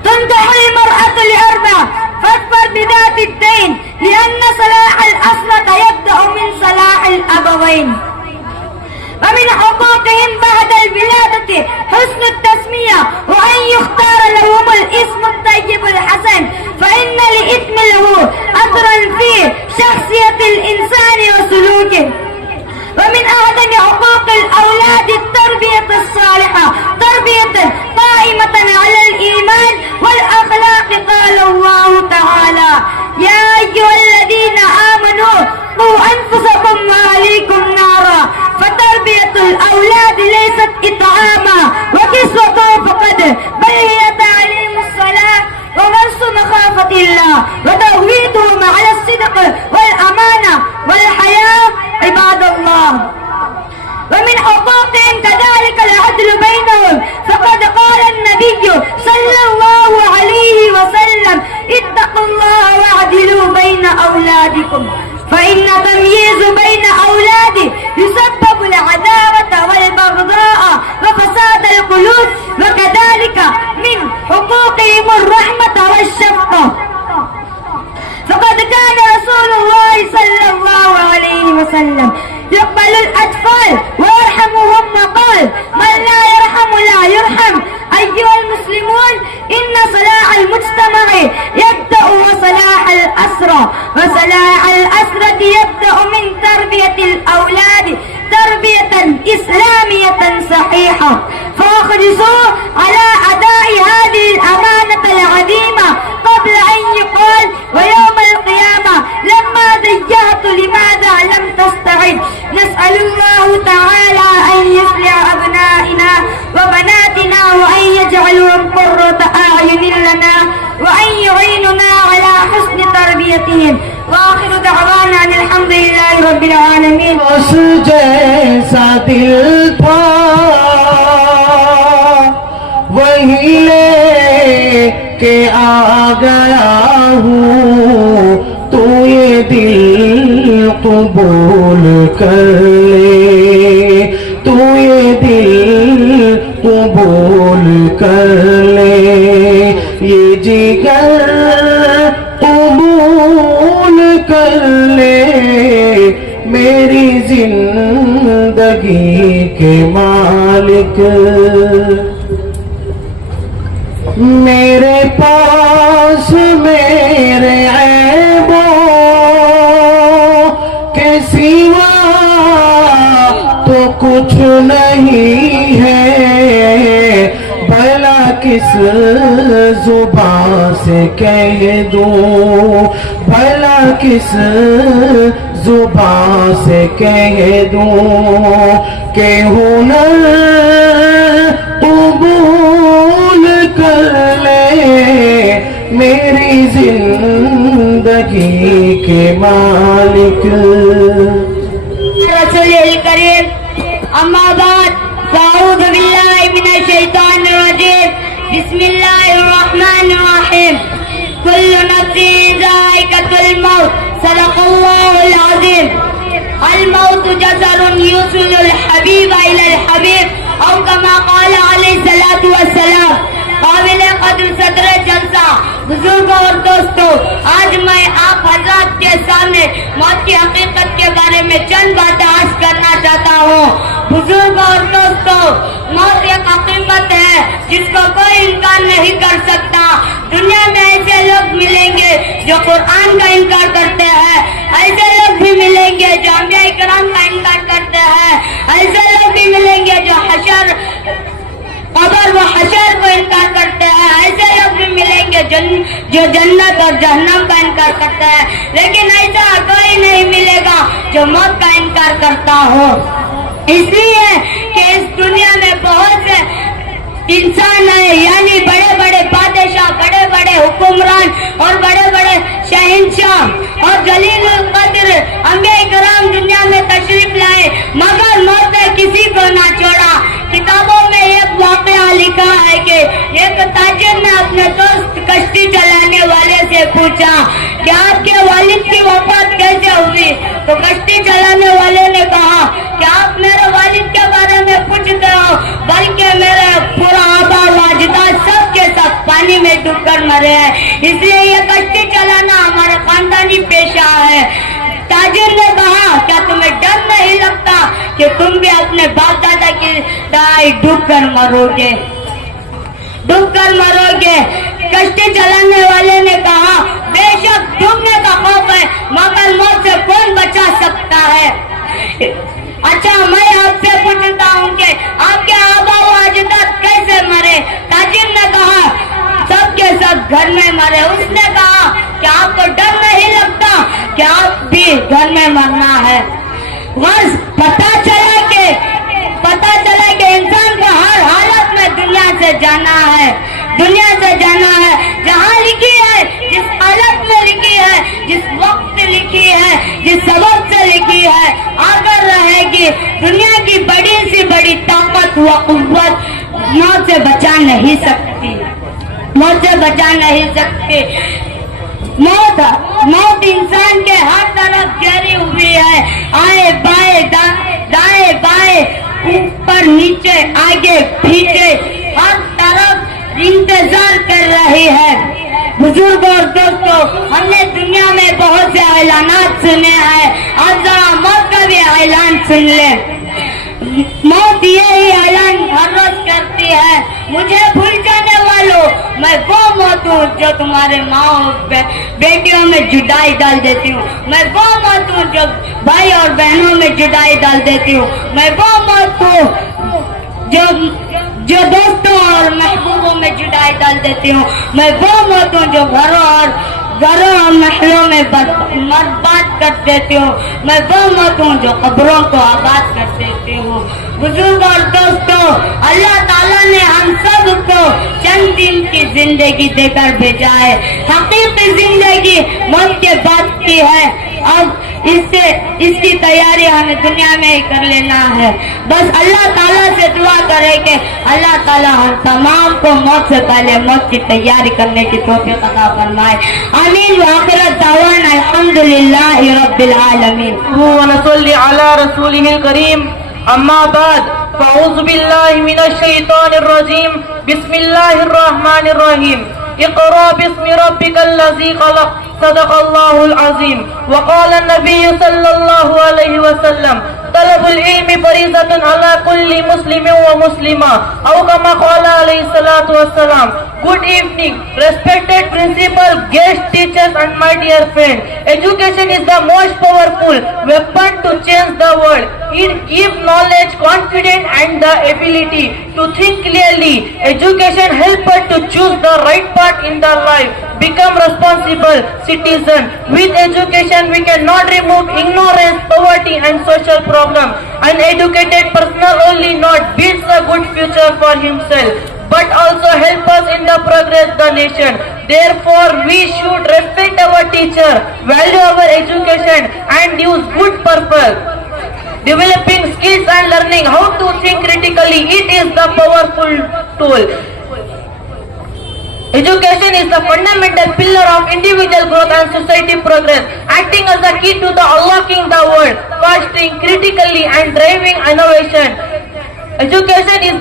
تنكح المرأة لأربع فاظفر بذات الدين، لأن صلاح الأسرة يبدأ من صلاح الأبوين. ومن حقوقهم بعد الولادة حسن التسمية، وأن يختار لهم الاسم الطيب الحسن، فإن الاسم له أثرا في شخصية الإنسان وسلوكه. ومن أعظم حقوق الأولاد التربية الصالحة، تربية قائمة على الإيمان والأخلاق. قال الله تعالى: يا أيها الذين آمنوا قوا أنفسكم وأهليكم نارا. فتربية الأولاد ليست إطعاما وكسوة فقط، بل هي تعليم الصلاة وغرس مخافة الله وتهويدهم على الصدق والأمانة والحياة. عباد الله، ومن حقوقهم كذلك العدل بينهم، فقد قال النبي صلى الله عليه وسلم: اتقوا الله واعدلوا بين أولادكم، فإن تمييز بين أولاد يسبب العداوة والبغضاء وفساد القلوب، وكذلك من حقوقهم الرحمة والشفقة. فقد كان رسول الله صلى الله عليه وسلم يقبل الأطفال ويرحمهم وقال: من لا يرحم لا يرحم. أيها المسلمون، إن صلاح المجتمع يبدأ وصلاح الأسرة، وصلاح الأسرة يبدأ من تربية الأولاد تربية إسلامية صحيحة. فاحرصوا على أداء هذه الأمانة العظيمة قبل أن يقال ويوم القيامة لما ضيعت لماذا لم تستعد. نسأل الله تعالى أن يصلح أبنائنا وبناتنا وأن يجعلهم قرة أعين لنا وأن يعيننا على حسن تربيتهم. وآخر دعوانا أن الحمد لله رب العالمين. بس جیسا دل تھا وہی لے کے آ گیا ہوں، تو یہ دل قبول کر لے، تو یہ دل قبول کر لے، یہ جگر قبول کر لے، میری زندگی کے مالک، میرے پاس میرے عیبوں کے سوا تو کچھ نہیں ہے، بھلا کس زبان سے کہہ دوں، بھلا کس زبان سے کہہ دوں کہ ہنر قبول کر لے، میری زندگی کے مالک. رسول الکریم، اما بعد، فاعوذ باللہ من الشیطان الرجیم، بسم اللہ الرحمن الرحیم. کل نفس ذائقۃ الموت، صدق اللہ العظیم. الموت جسر یوصل الحبیب الی الحبیب، او کما قال علیہ الصلوۃ والسلام. قابل قدر صدر جلسہ، بزرگوں اور دوستوں، آج میں آپ حضرات کے سامنے موت کی حقیقت کے بارے میں چند باتیں عرض کرنا چاہتا ہوں. بزرگوں اور دوستوں، موت ایک حقیقت ہے جس کو کوئی انکار نہیں کر سکتا. دنیا میں ایسے لوگ ملیں گے جو قرآن کا انکار کرتے ہیں، ایسے لوگ بھی ملیں گے جو انبیاء کرام کا انکار کرتے ہیں، ایسے لوگ بھی ملیں گے جو قبر و حشر کو انکار کرتے ہیں، ایسے لوگ بھی ملیں گے جو جنت اور جہنم کا انکار کرتے ہیں، لیکن ایسا کوئی نہیں ملے گا جو موت کا انکار کرتا ہو. اس لیے کہ اس دنیا میں بہت سے انسان ہیں، یعنی بڑے بڑے بادشاہ، بڑے بڑے حکمران اور بڑے بڑے شہنشاہ اور جلیل القدر انبیاء کرام دنیا میں تشریف لائے، مگر موت نے کسی کو نہ چھوڑا. کتابوں میں ایک واقعہ لکھا ہے کہ ایک تاجر نے اپنے دوست کشتی چلانے والے سے پوچھا کہ آپ کے والد کی وفات کیسے ہوئی؟ تو کشتی چلانے والے نے کہا کہ آپ میرے والد کے بارے میں پوچھتے ہو، بلکہ میرے پورا آبا و اجداد سب کے ساتھ پانی میں ڈوب کر مرے ہیں، اس لیے یہ کشتی چلانا ہمارا خاندانی پیشہ ہے. تاجر نے کہا کیا تمہیں ڈر نہیں لگتا کہ تم بھی اپنے باپ دادا کی طرح ڈوب کر مرو گے، ڈوب کر مرو گے؟ کشتی چلانے والے نے کہا بے شک ڈوبنے کا خوف ہے، مگر موت سے کون بچا سکتا ہے؟ اچھا میں آپ سے پوچھتا ہوں کہ آپ کے آبا و اجداد کیسے مرے؟ تاجر نے کہا سب کے سب گھر میں مرے. اس نے کہا کہ آپ کو ڈر نہیں لگتا کہ آپ بھی گھر میں مرنا ہے؟ بس پتا چلا کہ انسان کو ہر حالت میں دنیا سے جانا ہے، دنیا سے جانا ہے. جہاں لکھی ہے، جس حالت میں لکھی ہے، جس وقت لکھی ہے، جس سبب سے لکھی ہے، آ کر رہے گی. دنیا کی بڑی سی بڑی طاقت و قوت موت سے بچا نہیں سکتی، موت سے بچا نہیں سکتی. موت انسان کے ہر طرف گھیری ہوئی ہے، آئے بائیں دائیں بائیں، اوپر نیچے آگے پیچھے، ہر طرف इंतजार कर रही है। बुजुर्ग और दोस्तों, हमने दुनिया में बहुत से ऐलानात सुने हैं, आज जरा मौत का भी ऐलान सुन ले। मौत ये ही ऐलान हर रोज करती है, मुझे भूल जाने वालों, मैं वो मौत हूँ जो तुम्हारे माँ और बेटियों में जुदाई डाल देती हूँ। मैं वो मौत हूँ जो भाई और बहनों में जुदाई डाल देती हूँ। मैं वो मौत हूँ जो दोस्तों और महबूबों में जुदाई डाल देती हूँ। मैं वो मौत हूँ जो घरों और महलों में बर्बाद कर देती हूँ। मैं वो मौत हूँ जो कब्रों को आबाद कर देती हूँ। बुजुर्ग और दोस्तों, अल्लाह ताला ने हम सबको चंद दिन की जिंदगी देकर भेजा है। हकीकी जिंदगी मौत के बाद की है। अब इसकी तैयारी हमें दुनिया में ही कर लेना है। बस अल्लाह ताला से दुआ करें कि अल्लाह ताला हम तमाम को मौत से पहले मौत की तैयारी करने की तौफीक अता फरमाए। आमीन व आखिरत दावाना अल्हम्दुलिल्लाहि रब्बिल आलमीन। व नसल्ली अला रसूलिहिल करीम। अम्मा बाद, फ़अऊज़ु बिल्लाहि मिनश शैतानिर रजीम। बिस्मिल्लाहिर रहमानिर रहीम। इक़रा बिस्मि रब्बिकल लज़ी ख़लक़। सदक़ल्लाहुल अज़ीम। वक़ाल नबी सल्लल्लाहु अलैहि वसल्लम, तलबुल इल्मी फरीज़तुन अला कुल्ली मुस्लिमिन व मुस्लिमा, औ कमा क़ाल अलैहि सलातु वस्सलाम। Good evening, respected principal, guest teachers and my dear friend. Education is the most powerful weapon to change the world. It gives knowledge, confidence and the ability to think clearly. Education helps us to choose the right path in the life, become responsible citizen. With education we cannot remove ignorance, poverty and social problems. An educated person only not builds a good future for himself, but also help us in the progress the nation. Therefore, we should respect our teacher, value our education and use good purpose. Developing skills and learning how to think critically, it is the powerful tool. Education is the fundamental pillar of individual growth and society progress, acting as a key to the unlocking the world, fostering critically and driving innovation. Education is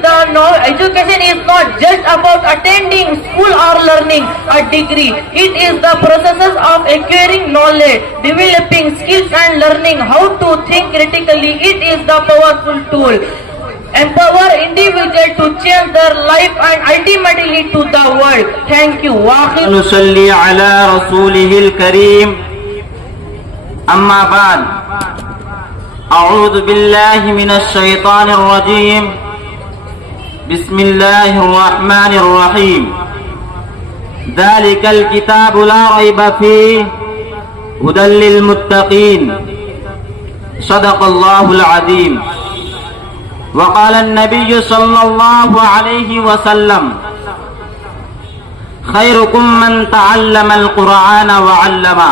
not just about attending school or learning a degree. It is the processes of acquiring knowledge, developing skills and learning how to think critically. It is the powerful tool. Empower individuals to change their life and ultimately to the world. Thank you. نصلي على رسوله الكريم. أما بعد، أعوذ بالله من الشيطان الرجيم. بسم الله الرحمن الرحيم. ذلك الكتاب لا ريب فيه هدى للمتقين. صدق الله العظيم. وقال النبي صلى الله عليه وسلم: خيركم من تعلم القرآن وعلمه،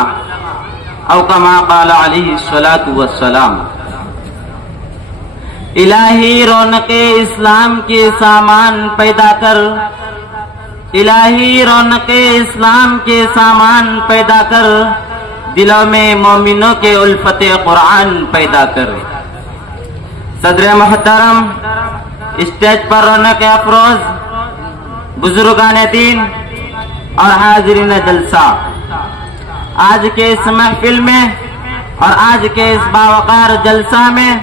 او کما قال علیہ الصلاۃ والسلام۔ الہی رونق اسلام کے سامان پیدا کر، الہی رونق اسلام کے سامان پیدا کر، دلوں میں مومنوں کے الفت قرآن پیدا کر۔ صدر محترم، اسٹیج پر رونق افروز بزرگان دین اور حاضرین جلسہ، آج کے اس محفل میں اور آج کے اس باوقار جلسہ میں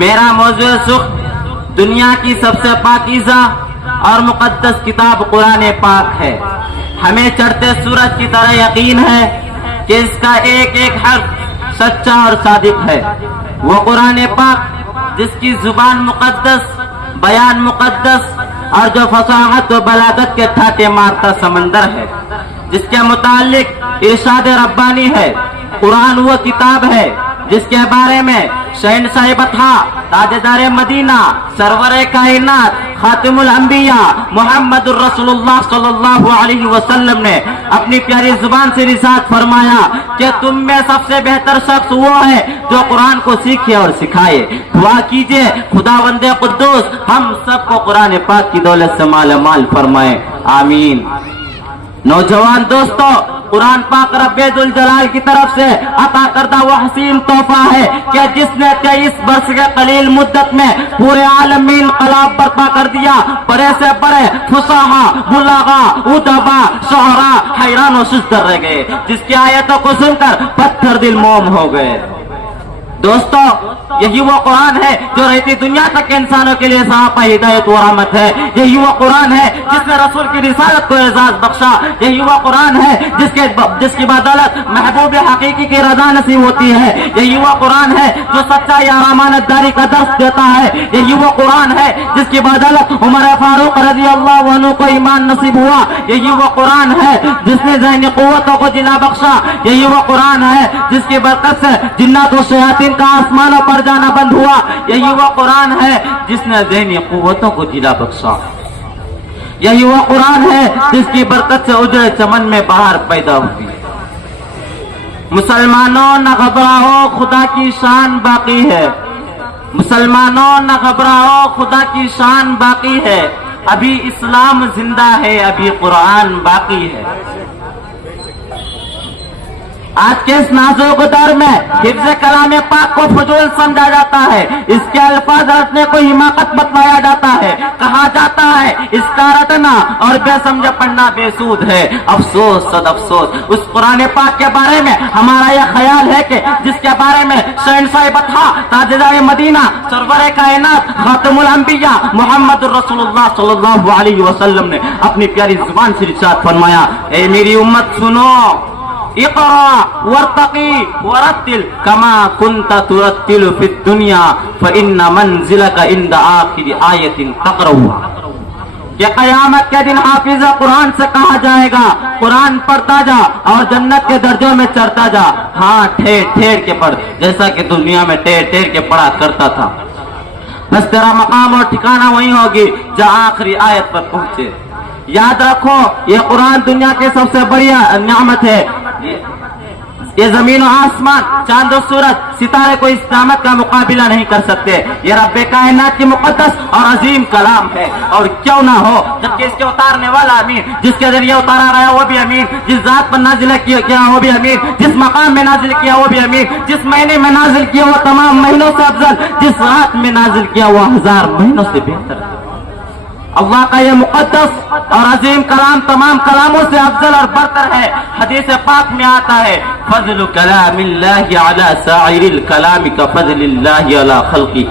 میرا موضوع سخت دنیا کی سب سے پاکیزہ اور مقدس کتاب قرآن پاک ہے۔ ہمیں چڑھتے سورج کی طرح یقین ہے کہ اس کا ایک ایک حرف سچا اور صادق ہے۔ وہ قرآن پاک جس کی زبان مقدس، بیان مقدس اور جو فصاحت و بلاغت کے ٹھاٹے مارتا سمندر ہے، جس کے متعلق ارشاد ربانی ہے۔ قرآن وہ کتاب ہے جس کے بارے میں شہنشاہ بطحا، تاجدار مدینہ، سرور کائنات، خاتم الانبیاء محمد الرسول اللہ صلی اللہ علیہ وسلم نے اپنی پیاری زبان سے ارشاد فرمایا کہ تم میں سب سے بہتر شخص وہ ہے جو قرآن کو سیکھے اور سکھائے۔ دعا کیجئے خداوند قدوس ہم سب کو قرآن پاک کی دولت سے مالا مال فرمائے، آمین۔ नौजवान दोस्तों, कुरान पाक रब्बुल जलाल की तरफ से अता करदा वो हसीन तोहफा है कि जिसने 23 वर्ष के कलील मुद्दत में पूरे आलम में इनकलाब बर्पा कर दिया। बड़े से बड़े फुसाहा, बुलागा, उदबा, शोहरा हैरान और सुस्तर रह गए, जिसकी आयतों को सुनकर पत्थर दिल मोम हो गए। दोस्तों, यही वो कुरान है जो रहती दुनिया तक के इंसानों के लिए सहापा हिदायत और रहमत है। यही वो कुरान है जिसने रसूल की रिसालत को एजाज बख्शा। यही वो कुरान है जिसकी बदौलत महबूब हकीकी की रजा नसीब होती है। यही वो कुरान है जो सच्चाई और अमानतदारी का दर्स देता है। यही वो कुरान है जिसकी बदौलत उमर फारूक रज़ी अल्लाह अन्हु को ईमान नसीब हुआ। यही वो कुरान है जिसने ज़हनी कुव्वतों को जिला बख्शा। यही वो कुरान है जिसकी बरकत से जिन्नात और शयातीन का आसमानों पर जाना बंद हुआ। यही वो कुरान है जिसने ज़हनी कुव्वतों को जिला बख्शा। यही वो कुरान है जिसकी बरकत से उजड़े चमन में बहार पैदा हुई। मुसलमानों न घबराओ, खुदा की शान बाकी है। मुसलमानों न घबराओ, खुदा की शान बाकी है। अभी इस्लाम जिंदा है, अभी कुरान बाकी है। आज के इस नाजुक दौर में हिफ्ज़ कलाम पाक को फजूल समझा जाता है। इसके अल्फाज रटने को हिमाकत बतलाया जाता है। कहा जाता है इसका रटना और बेसमझ पढ़ना बेसूद है। अफसोस सद अफसोस, उस कुरान पाक के बारे में हमारा यह ख्याल है कि जिसके बारे में शहंशाह बतहा, ताजदार मदीना, सरवर कायनात, खातमुल अंबिया मोहम्मद रसूलुल्लाह सल्लल्लाहु अलैहि वसल्लम ने अपनी प्यारी जुबान से इरशाद फरमाया, ए मेरी उम्मत सुनो, इक़रा वर्तक़ी वरत्तिल कमा कुन्ता तुरत्तिलु फिद दुनिया फ़इन्ना मंज़िलका इंदा आखिरी आयतिन तक़रऊहा। कि क़यामत के दिन हाफिज़ कुरान से कहा जाएगा, कुरान पढ़ता जा और जन्नत के दर्जों में चढ़ता जा। हाँ, ठेर ठेर के पढ़, जैसा कि दुनिया में ठेर ठेर के पढ़ा करता था। बस तेरा मकाम और ठिकाना वही होगी जहाँ आखिरी आयत पर पहुंचे। याद रखो, ये कुरान दुनिया की सबसे बढ़िया नियामत है। ये जमीन और आसमान, चांद और सूरज, सितारे को इस नियामत का मुकाबला नहीं कर सकते। ये रब्बे कायनात की मुक़द्दस और अजीम कलाम है। और क्यों ना हो, जबकि इसके उतारने वाला अमीन, जिसके जरिए उतारा रहा वो भी अमीन, जिस जात पर नाजिल किया वो भी अमीन, जिस मकाम में नाजिल किया वो भी अमीन, जिस महीने में नाजिल किया वो तमाम महीनों से अफजल, जिस रात में नाजिल किया वो 1000 महीनों से बेहतर। अल्लाह का ये मुक़द्दस और अजीम कलाम तमाम कलामों से अफजल और बरतर है। हदीस पाक में आता है, फज़्लु कलामिल्लाहि अला साइरिल कलामि का फज़्लिल्लाहि अला खल्क़ि,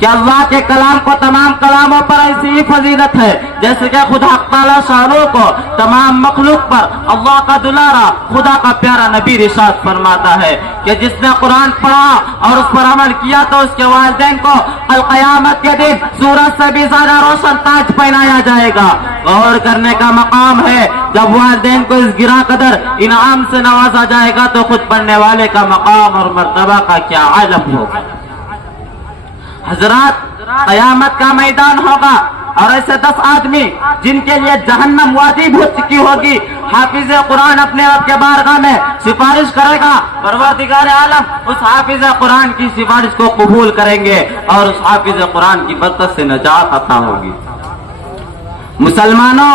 कि अल्लाह के कलाम को तमाम कलामों पर ऐसी ही फजीलत है जैसे कि खुदा ताला शानों को तमाम मखलूक पर अल्लाह का दुलारा, खुदा का प्यारा नबी इरशाद फरमाता है कि जिसने कुरान पढ़ा और उस पर अमल किया तो उसके वालिदैन को कल क़यामत के दिन सूरज से भी ज्यादा रोशन ताज पहनाया जाएगा। गौर करने का मकाम है, जब वालिदैन को इस गिरा कदर इनाम से नवाजा जाएगा तो खुद पढ़ने वाले का मकाम और मर्तबा का क्या आलम होगा। हजरात, क़यामत का मैदान होगा और ऐसे 10 आदमी जिनके लिए जहन्नम वाजिब हो चुकी होगी, हाफिज कुरान अपने आप के बारगाह में सिफारिश करेगा। परवरदिगार आलम उस हाफिज कुरान की सिफारिश को कबूल करेंगे और उस हाफिज कुरान की बरकत से नजात अता होगी। मुसलमानों,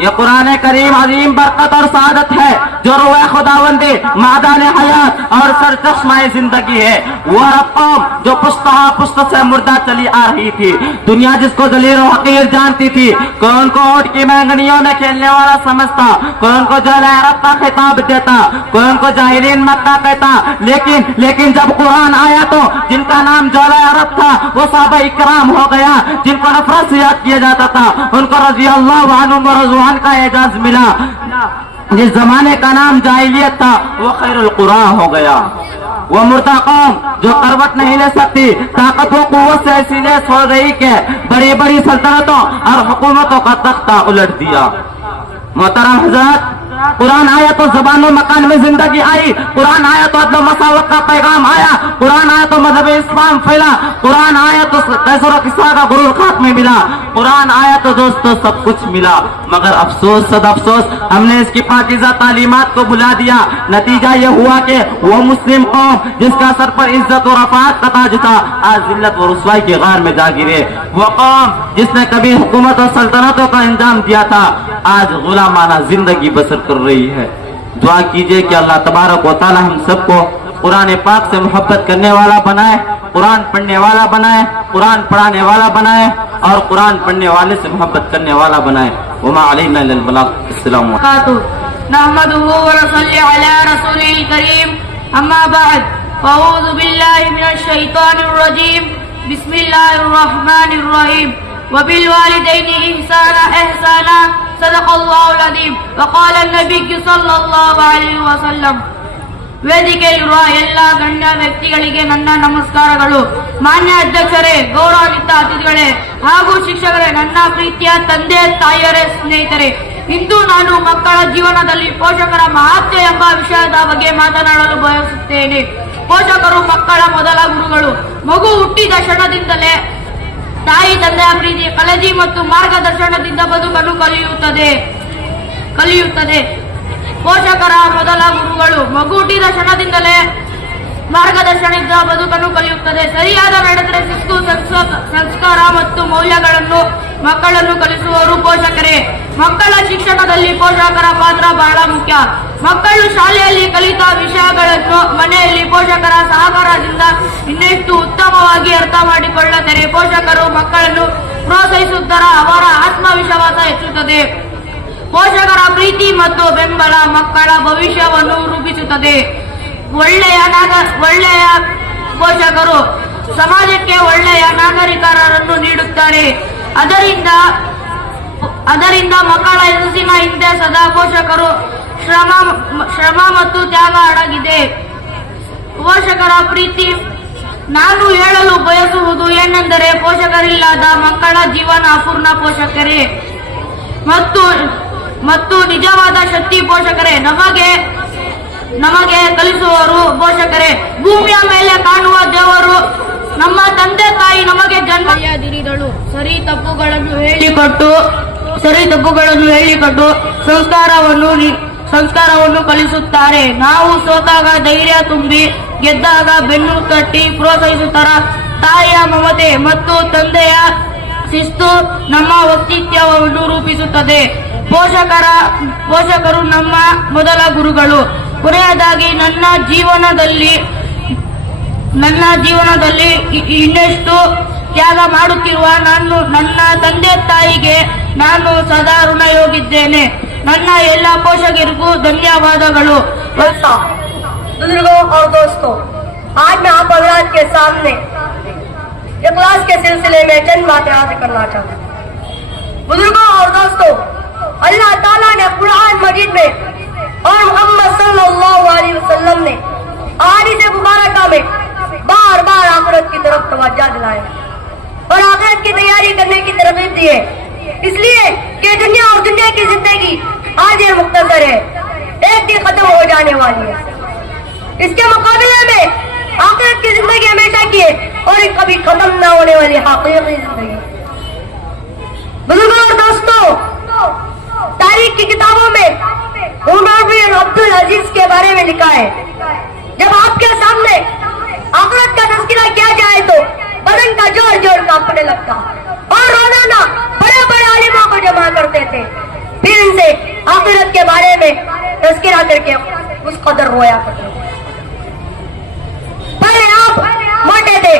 ये कुरान करीम अजीम बरकत और सादत है जो रुए खुदावंदी, मादान हयात और सरचश्माए जिंदगी है। वो अरब कौम जो पुश्तहा पुश्त से मुर्दा चली आ रही थी, दुनिया जिसको दलील और हकीर जानती थी, कोई उनको ऊंट की महंगनियों में खेलने वाला समझता, कोई उनको जल अरब का खिताब देता, कोई उनको जाहिलीन मक्का कहता। लेकिन जब कुरान आया तो जिनका नाम जल अरब था वो साहबा इकराम हो गया, जिनको नफरत से याद किया जाता था उनको रज़ी अल्लाह अन्हुम व रज़वान का एजाज मिला। जिस जमाने का नाम जाहिलियत था वो खैरुल कुरान हो गया। वो मुर्दा कौम जो करवट नहीं ले सकती, ताकत व कुव्वत से ऐसी लेस हो गई कि बड़ी बड़ी सल्तनतों और हुकूमतों का तख्ता उलट दिया। मोहतरम हज़रात, कुरान आया तो ज़बान मकान में जिंदगी आई, कुरान आया तो अदल मसावत का पैगाम आया, कुरान आया तो मजहब इस्लाम फैला, कुरान आया तो कैसर किस्सा का गुरूर खात्मे मिला, कुरान आया तो दोस्तों सब कुछ मिला। मगर अफसोस सद अफसोस, हमने इसकी पाकीज़ा तालीमात को भुला दिया। नतीजा ये हुआ कि वो मुस्लिम कौम जिसका सर पर इज्जत और रफ़ात का ताज था आज जिल्लत और रुसवाई के गार में जा गिरे। वो कौम जिसने कभी हुकूमत और सल्तनतों का इंजाम दिया था आज गुलामाना जिंदगी बसर कर रही है। दुआ कीजिए कि अल्लाह तबारक व तआला हम सबको कुरान पाक से मोहब्बत करने वाला बनाए, कुरान पढ़ने वाला बनाए, कुरान पढ़ाने वाला बनाए और कुरान पढ़ने वाले से मोहब्बत करने वाला बनाए। वमा अलैना इल्लल बलाग। अस्सलामु अलैकुम। नहमदुहु व नसल्ली अला रसूलिल करीम, अम्मा बाद, अऊज़ु बिल्लाहि मिनश शैतानिर रजीम, बिस्मिल्लाहिर रहमानिर रहीम, व बिल वालिदैनि ihsana सदक़ल्लाहुल अज़ीम व क़ाल नबी सल्लल्लाहु अलैहि वसल्लम। ವೇದಿಕೆಯಲ್ಲಿರುವ ಎಲ್ಲ ಗಣ್ಯ ವ್ಯಕ್ತಿಗಳಿಗೆ ನನ್ನ ನಮಸ್ಕಾರಗಳು. ಮಾನ್ಯ ಅಧ್ಯಕ್ಷರೇ, ಗೌರವಾನ್ವಿತ ಅತಿಥಿಗಳೇ ಹಾಗೂ ಶಿಕ್ಷಕರೇ, ನನ್ನ ಪ್ರೀತಿಯ ತಂದೆ ತಾಯಿಯರೇ, ಸ್ನೇಹಿತರೆ, ಇಂದು ನಾನು ಮಕ್ಕಳ ಜೀವನದಲ್ಲಿ ಪೋಷಕರ ಮಹತ್ವ ಎಂಬ ವಿಷಯದ ಬಗ್ಗೆ ಮಾತನಾಡಲು ಬಯಸುತ್ತೇನೆ. ಪೋಷಕರು ಮಕ್ಕಳ ಮೊದಲ ಗುರುಗಳು. ಮಗು ಹುಟ್ಟಿದ ಕ್ಷಣದಿಂದಲೇ ತಾಯಿ ತಂದೆಯ ಪ್ರೀತಿ, ಕಾಳಜಿ ಮತ್ತು ಮಾರ್ಗದರ್ಶನದಿಂದ ಬದುಕನ್ನು ಕಲಿಯುತ್ತದೆ. ಪೋಷಕರ ಮೊದಲ ಗುರುಗಳು. ಮಗು ಹುಟ್ಟಿದ ಕ್ಷಣದಿಂದಲೇ ಮಾರ್ಗದರ್ಶನದಿಂದ ಬದುಕನ್ನು ಕಲಿಯುತ್ತದೆ. ಸರಿಯಾದ ನಡೆದರೆ ಶಿಸ್ತು, ಸಂಸ್ಕಾರ ಮತ್ತು ಮೌಲ್ಯಗಳನ್ನು ಮಕ್ಕಳನ್ನು ಕಲಿಸುವವರು ಪೋಷಕರೇ. ಮಕ್ಕಳ ಶಿಕ್ಷಣದಲ್ಲಿ ಪೋಷಕರ ಪಾತ್ರ ಬಹಳ ಮುಖ್ಯ. ಮಕ್ಕಳು ಶಾಲೆಯಲ್ಲಿ ಕಲಿತ ವಿಷಯಗಳನ್ನು ಮನೆಯಲ್ಲಿ ಪೋಷಕರ ಸಹಕಾರದಿಂದ ಇನ್ನಷ್ಟು ಉತ್ತಮವಾಗಿ ಅರ್ಥ ಮಾಡಿಕೊಳ್ಳುತ್ತಾರೆ. ಪೋಷಕರು ಮಕ್ಕಳನ್ನು ಪ್ರೋತ್ಸಾಹಿಸುತ್ತಾರೆ, ಅವರ ಆತ್ಮವಿಶ್ವಾಸ ಹೆಚ್ಚುತ್ತದೆ. ಪೋಷಕರ ಪ್ರೀತಿ ಮತ್ತು ಬೆಂಬಲ ಮಕ್ಕಳ ಭವಿಷ್ಯವನ್ನು ರೂಪಿಸುತ್ತದೆ. ಒಳ್ಳೆಯ ಪೋಷಕರು ಸಮಾಜಕ್ಕೆ ಒಳ್ಳೆಯ ನಾಗರಿಕರನ್ನು ನೀಡುತ್ತಾರೆ. ಅದರಿಂದ ಮಕ್ಕಳ ಯಶಸ್ಸಿನ ಹಿಂದೆ ಸದಾ ಪೋಷಕರು ಶ್ರಮ ಮತ್ತು ತ್ಯಾಗ ಅಡಗಿದೆ. ಪೋಷಕರ ಪ್ರೀತಿ. ನಾನು ಹೇಳಲು ಬಯಸುವುದು ಏನೆಂದರೆ, ಪೋಷಕರಿಲ್ಲದ ಮಕ್ಕಳ ಜೀವನ ಅಪೂರ್ಣ. ಪೋಷಕರೇ ಮತ್ತು ನಿಜವಾದ ಶಕ್ತಿ ಪೋಷಕರೇ. ನಮಗೆ ಕಲಿಸುವವರು ಪೋಷಕರೇ. ಭೂಮಿಯ ಮೇಲೆ ಕಾಣುವ ದೇವರು ನಮ್ಮ ತಂದೆ ತಾಯಿ ನಮಗೆ ಜನ್ಮದಿರಿದಳು. ಸರಿ ತಪ್ಪುಗಳನ್ನು ಹೇಳಿಕೊಟ್ಟು ಸಂಸ್ಕಾರವನ್ನು ಕಲಿಸುತ್ತಾರೆ. ನಾವು ಸೋತಾಗ ಧೈರ್ಯ ತುಂಬಿ, ಗೆದ್ದಾಗ ಬೆನ್ನು ತಟ್ಟಿ ಪ್ರೋತ್ಸಾಹಿಸುತ್ತಾರೆ. ತಾಯಿಯ ಮಮತೆ ಮತ್ತು ತಂದೆಯ ಶಿಸ್ತು ನಮ್ಮ ವ್ಯಕ್ತಿತ್ವವನ್ನು ರೂಪಿಸುತ್ತದೆ. ಪೋಷಕರು ನಮ್ಮ ಮೊದಲ ಗುರುಗಳು. ಕೊನೆಯದಾಗಿ ನನ್ನ ಜೀವನದಲ್ಲಿ ಇನ್ನೆಷ್ಟು ತ್ಯಾಗ ಮಾಡುತ್ತಿರುವ ನನ್ನ ತಂದೆ ತಾಯಿಗೆ ನಾನು ಸದಾ ಋಣಿಯಾಗಿದ್ದೇನೆ. ನನ್ನ ಎಲ್ಲ ಪೋಷಕರಿಗೂ ಧನ್ಯವಾದಗಳು. बुजुर्गों और दोस्तों, आज मैं आप हज़रात के सामने इखलास के सिलसिले में चंद बातें अर्ज करना चाहता हूँ। बुजुर्गों और दोस्तों, अल्लाह ताला ने कुरान मजीद में और मोहम्मद सल्लल्लाहु अलैहि वसल्लम ने अहादीस मुबारका में बार बार आखिरत की तरफ तवज्जो दिलाया और आखिरत की तैयारी करने की तरगीब दी है, इसलिए कि दुनिया और दुनिया की जिंदगी आज ये मुख्तसर है, एक दिन खत्म हो जाने वाली है। इसके मुकाबले में आखिरत की जिंदगी हमेशा की है और कभी खत्म न होने वाली हकीकी जिंदगी। बुजुर्गों और दोस्तों, तारीख की किताबों में उमर बिन अब्दुल अजीज के बारे में लिखा है, जब आपके सामने आखिरत का तज़किरा किया जाए तो बदन का जोर जोर कांपने लगता और रोजाना बड़े बड़े आलिमों को जमा करते थे, फिर इनसे आखिरत के बारे में तज़किरा करके उस कदर रोया करते थे। पहले आप मोटे थे,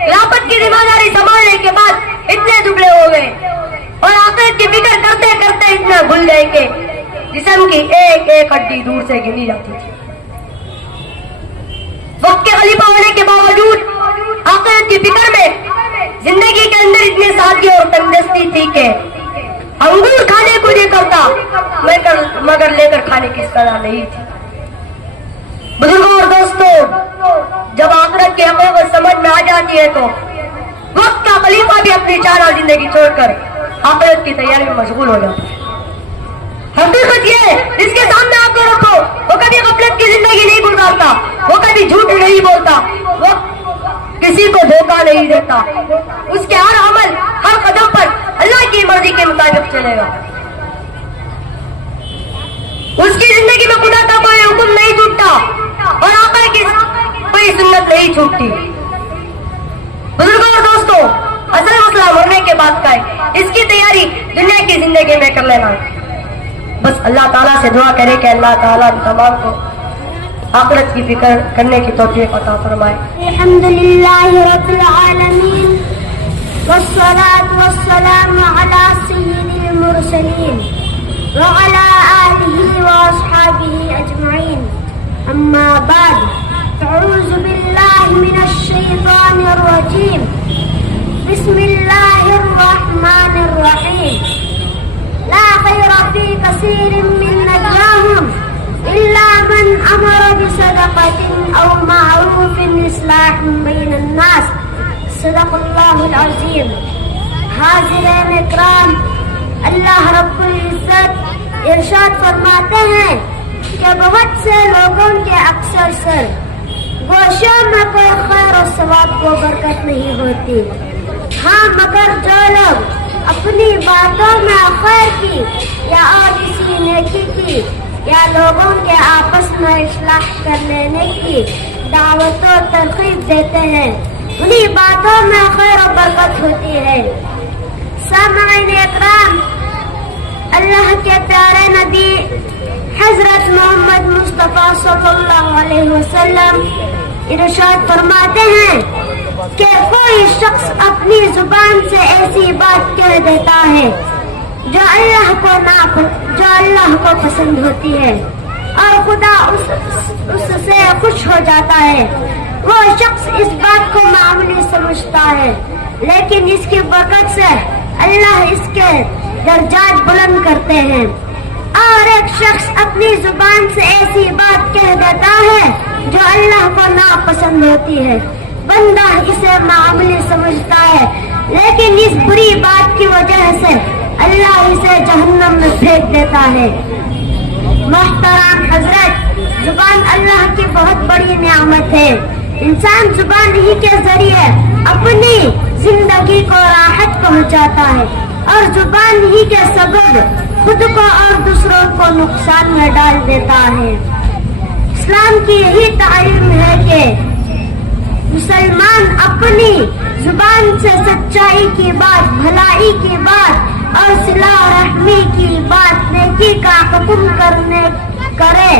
खिलाफत की जिम्मेदारी संभालने के बाद इतने दुबले हो गए और आखिरत की फिक्र करते करते इतना भूल गए कि जिस्म की एक एक हड्डी दूर से गिनी जाती थी। वक्त के खलीफा होने के बावजूद आखिरत की फिक्र में जिंदगी के अंदर इतनी सादगी और तंदुरुस्ती थी कि अंगूर खाने को नहीं करता मगर लेकर खाने की सलाह नहीं थी। बुजुर्गों और दोस्तों, जब आखिरत की हकीकत समझ में आ जाती है तो वक्त का खलीफा भी अपनी चार जिंदगी छोड़कर आखिरत की तैयारी में मशगूल हो जाता है। हकीकत ये है, जिसके सामने आप रखो वो कभी गफलत की जिंदगी नहीं गुजारता, वो कभी झूठ नहीं बोलता, वो किसी को धोखा नहीं देता, उसके हर अमल हर कदम पर अल्लाह की मर्जी के मुताबिक चलेगा। उसकी जिंदगी में खुदा का कोई हुक्म नहीं छूटता और आका की कोई सुन्नत नहीं छूटती। बुजुर्गों और दोस्तों, असल मसला मरने के बाद का है, इसकी तैयारी दुनिया की जिंदगी में कर लेना। बस अल्लाह ताला से दुआ करें कि अल्लाह ताला हम तमाम को आखिरत की फिक्र करने की तौफीक अता फरमाए। अल्हम्दुलिल्लाहि रब्बिल आलमीन वस्सलातु वस्सलामु अला सय्यिदिल मुरसलीन व अला आलिहि व अस्हाबिहि अजमईन। अम्मा बाद, अऊज़ु बिल्लाहि मिनश शैतानिर रजीम। बिस्मिल्लाहिर रहमानिर रहीम। ला खैर फी कसीरिन मिन नजवाहुम इल्ला मन अमर बिसदक़तिन औ मारूफिन इस्लाहिन बैनन नास। सदक़ल्लाहुल अज़ीम। हाज़िरीन इकराम, अल्लाह रब्बुल इज़्ज़त इरशाद फरमाते हैं कि बहुत से लोगों के अक्सर सर गोशों में कोई खैर और सवाब को बरकत नहीं होती। हाँ, मगर जो लोग अपनी बातों में खैर की या और किसी नेकी की या लोगों के आपस में इस्लाह कर लेने की दावत और तरकीब देते हैं, उन्हीं बातों में खैर और बरकत होती है। सामईन इकराम, अल्लाह के प्यारे नबी हजरत मोहम्मद मुस्तफ़ा सल्लल्लाहु अलैहि वसल्लम इरशाद फरमाते हैं कि कोई शख्स अपनी जुबान से ऐसी बात कह देता है जो अल्लाह को पसंद होती है और खुदा उससे खुश हो जाता है। वो शख्स इस बात को मामूली समझता है, लेकिन इसकी बरकत से अल्लाह इसके दर्जात बुलंद करते हैं। और एक शख्स अपनी जुबान से ऐसी बात कह देता है जो अल्लाह को नापसंद होती है, बंदा इसे मामूली समझता है, लेकिन इस बुरी बात की वजह से अल्लाह इसे जहन्नम में फेंक देता है। मोहतरम हजरत, जुबान अल्लाह की बहुत बड़ी नियामत है। इंसान जुबान ही के जरिए अपनी जिंदगी को राहत पहुंचाता है और जुबान ही के सबब खुद को और दूसरों को नुकसान में डाल देता है। इस्लाम की यही तालीम है कि मुसलमान अपनी जुबान से सच्चाई की बात, भलाई की बात और सिला रहमी की बात, नेकी का हुक्म करे।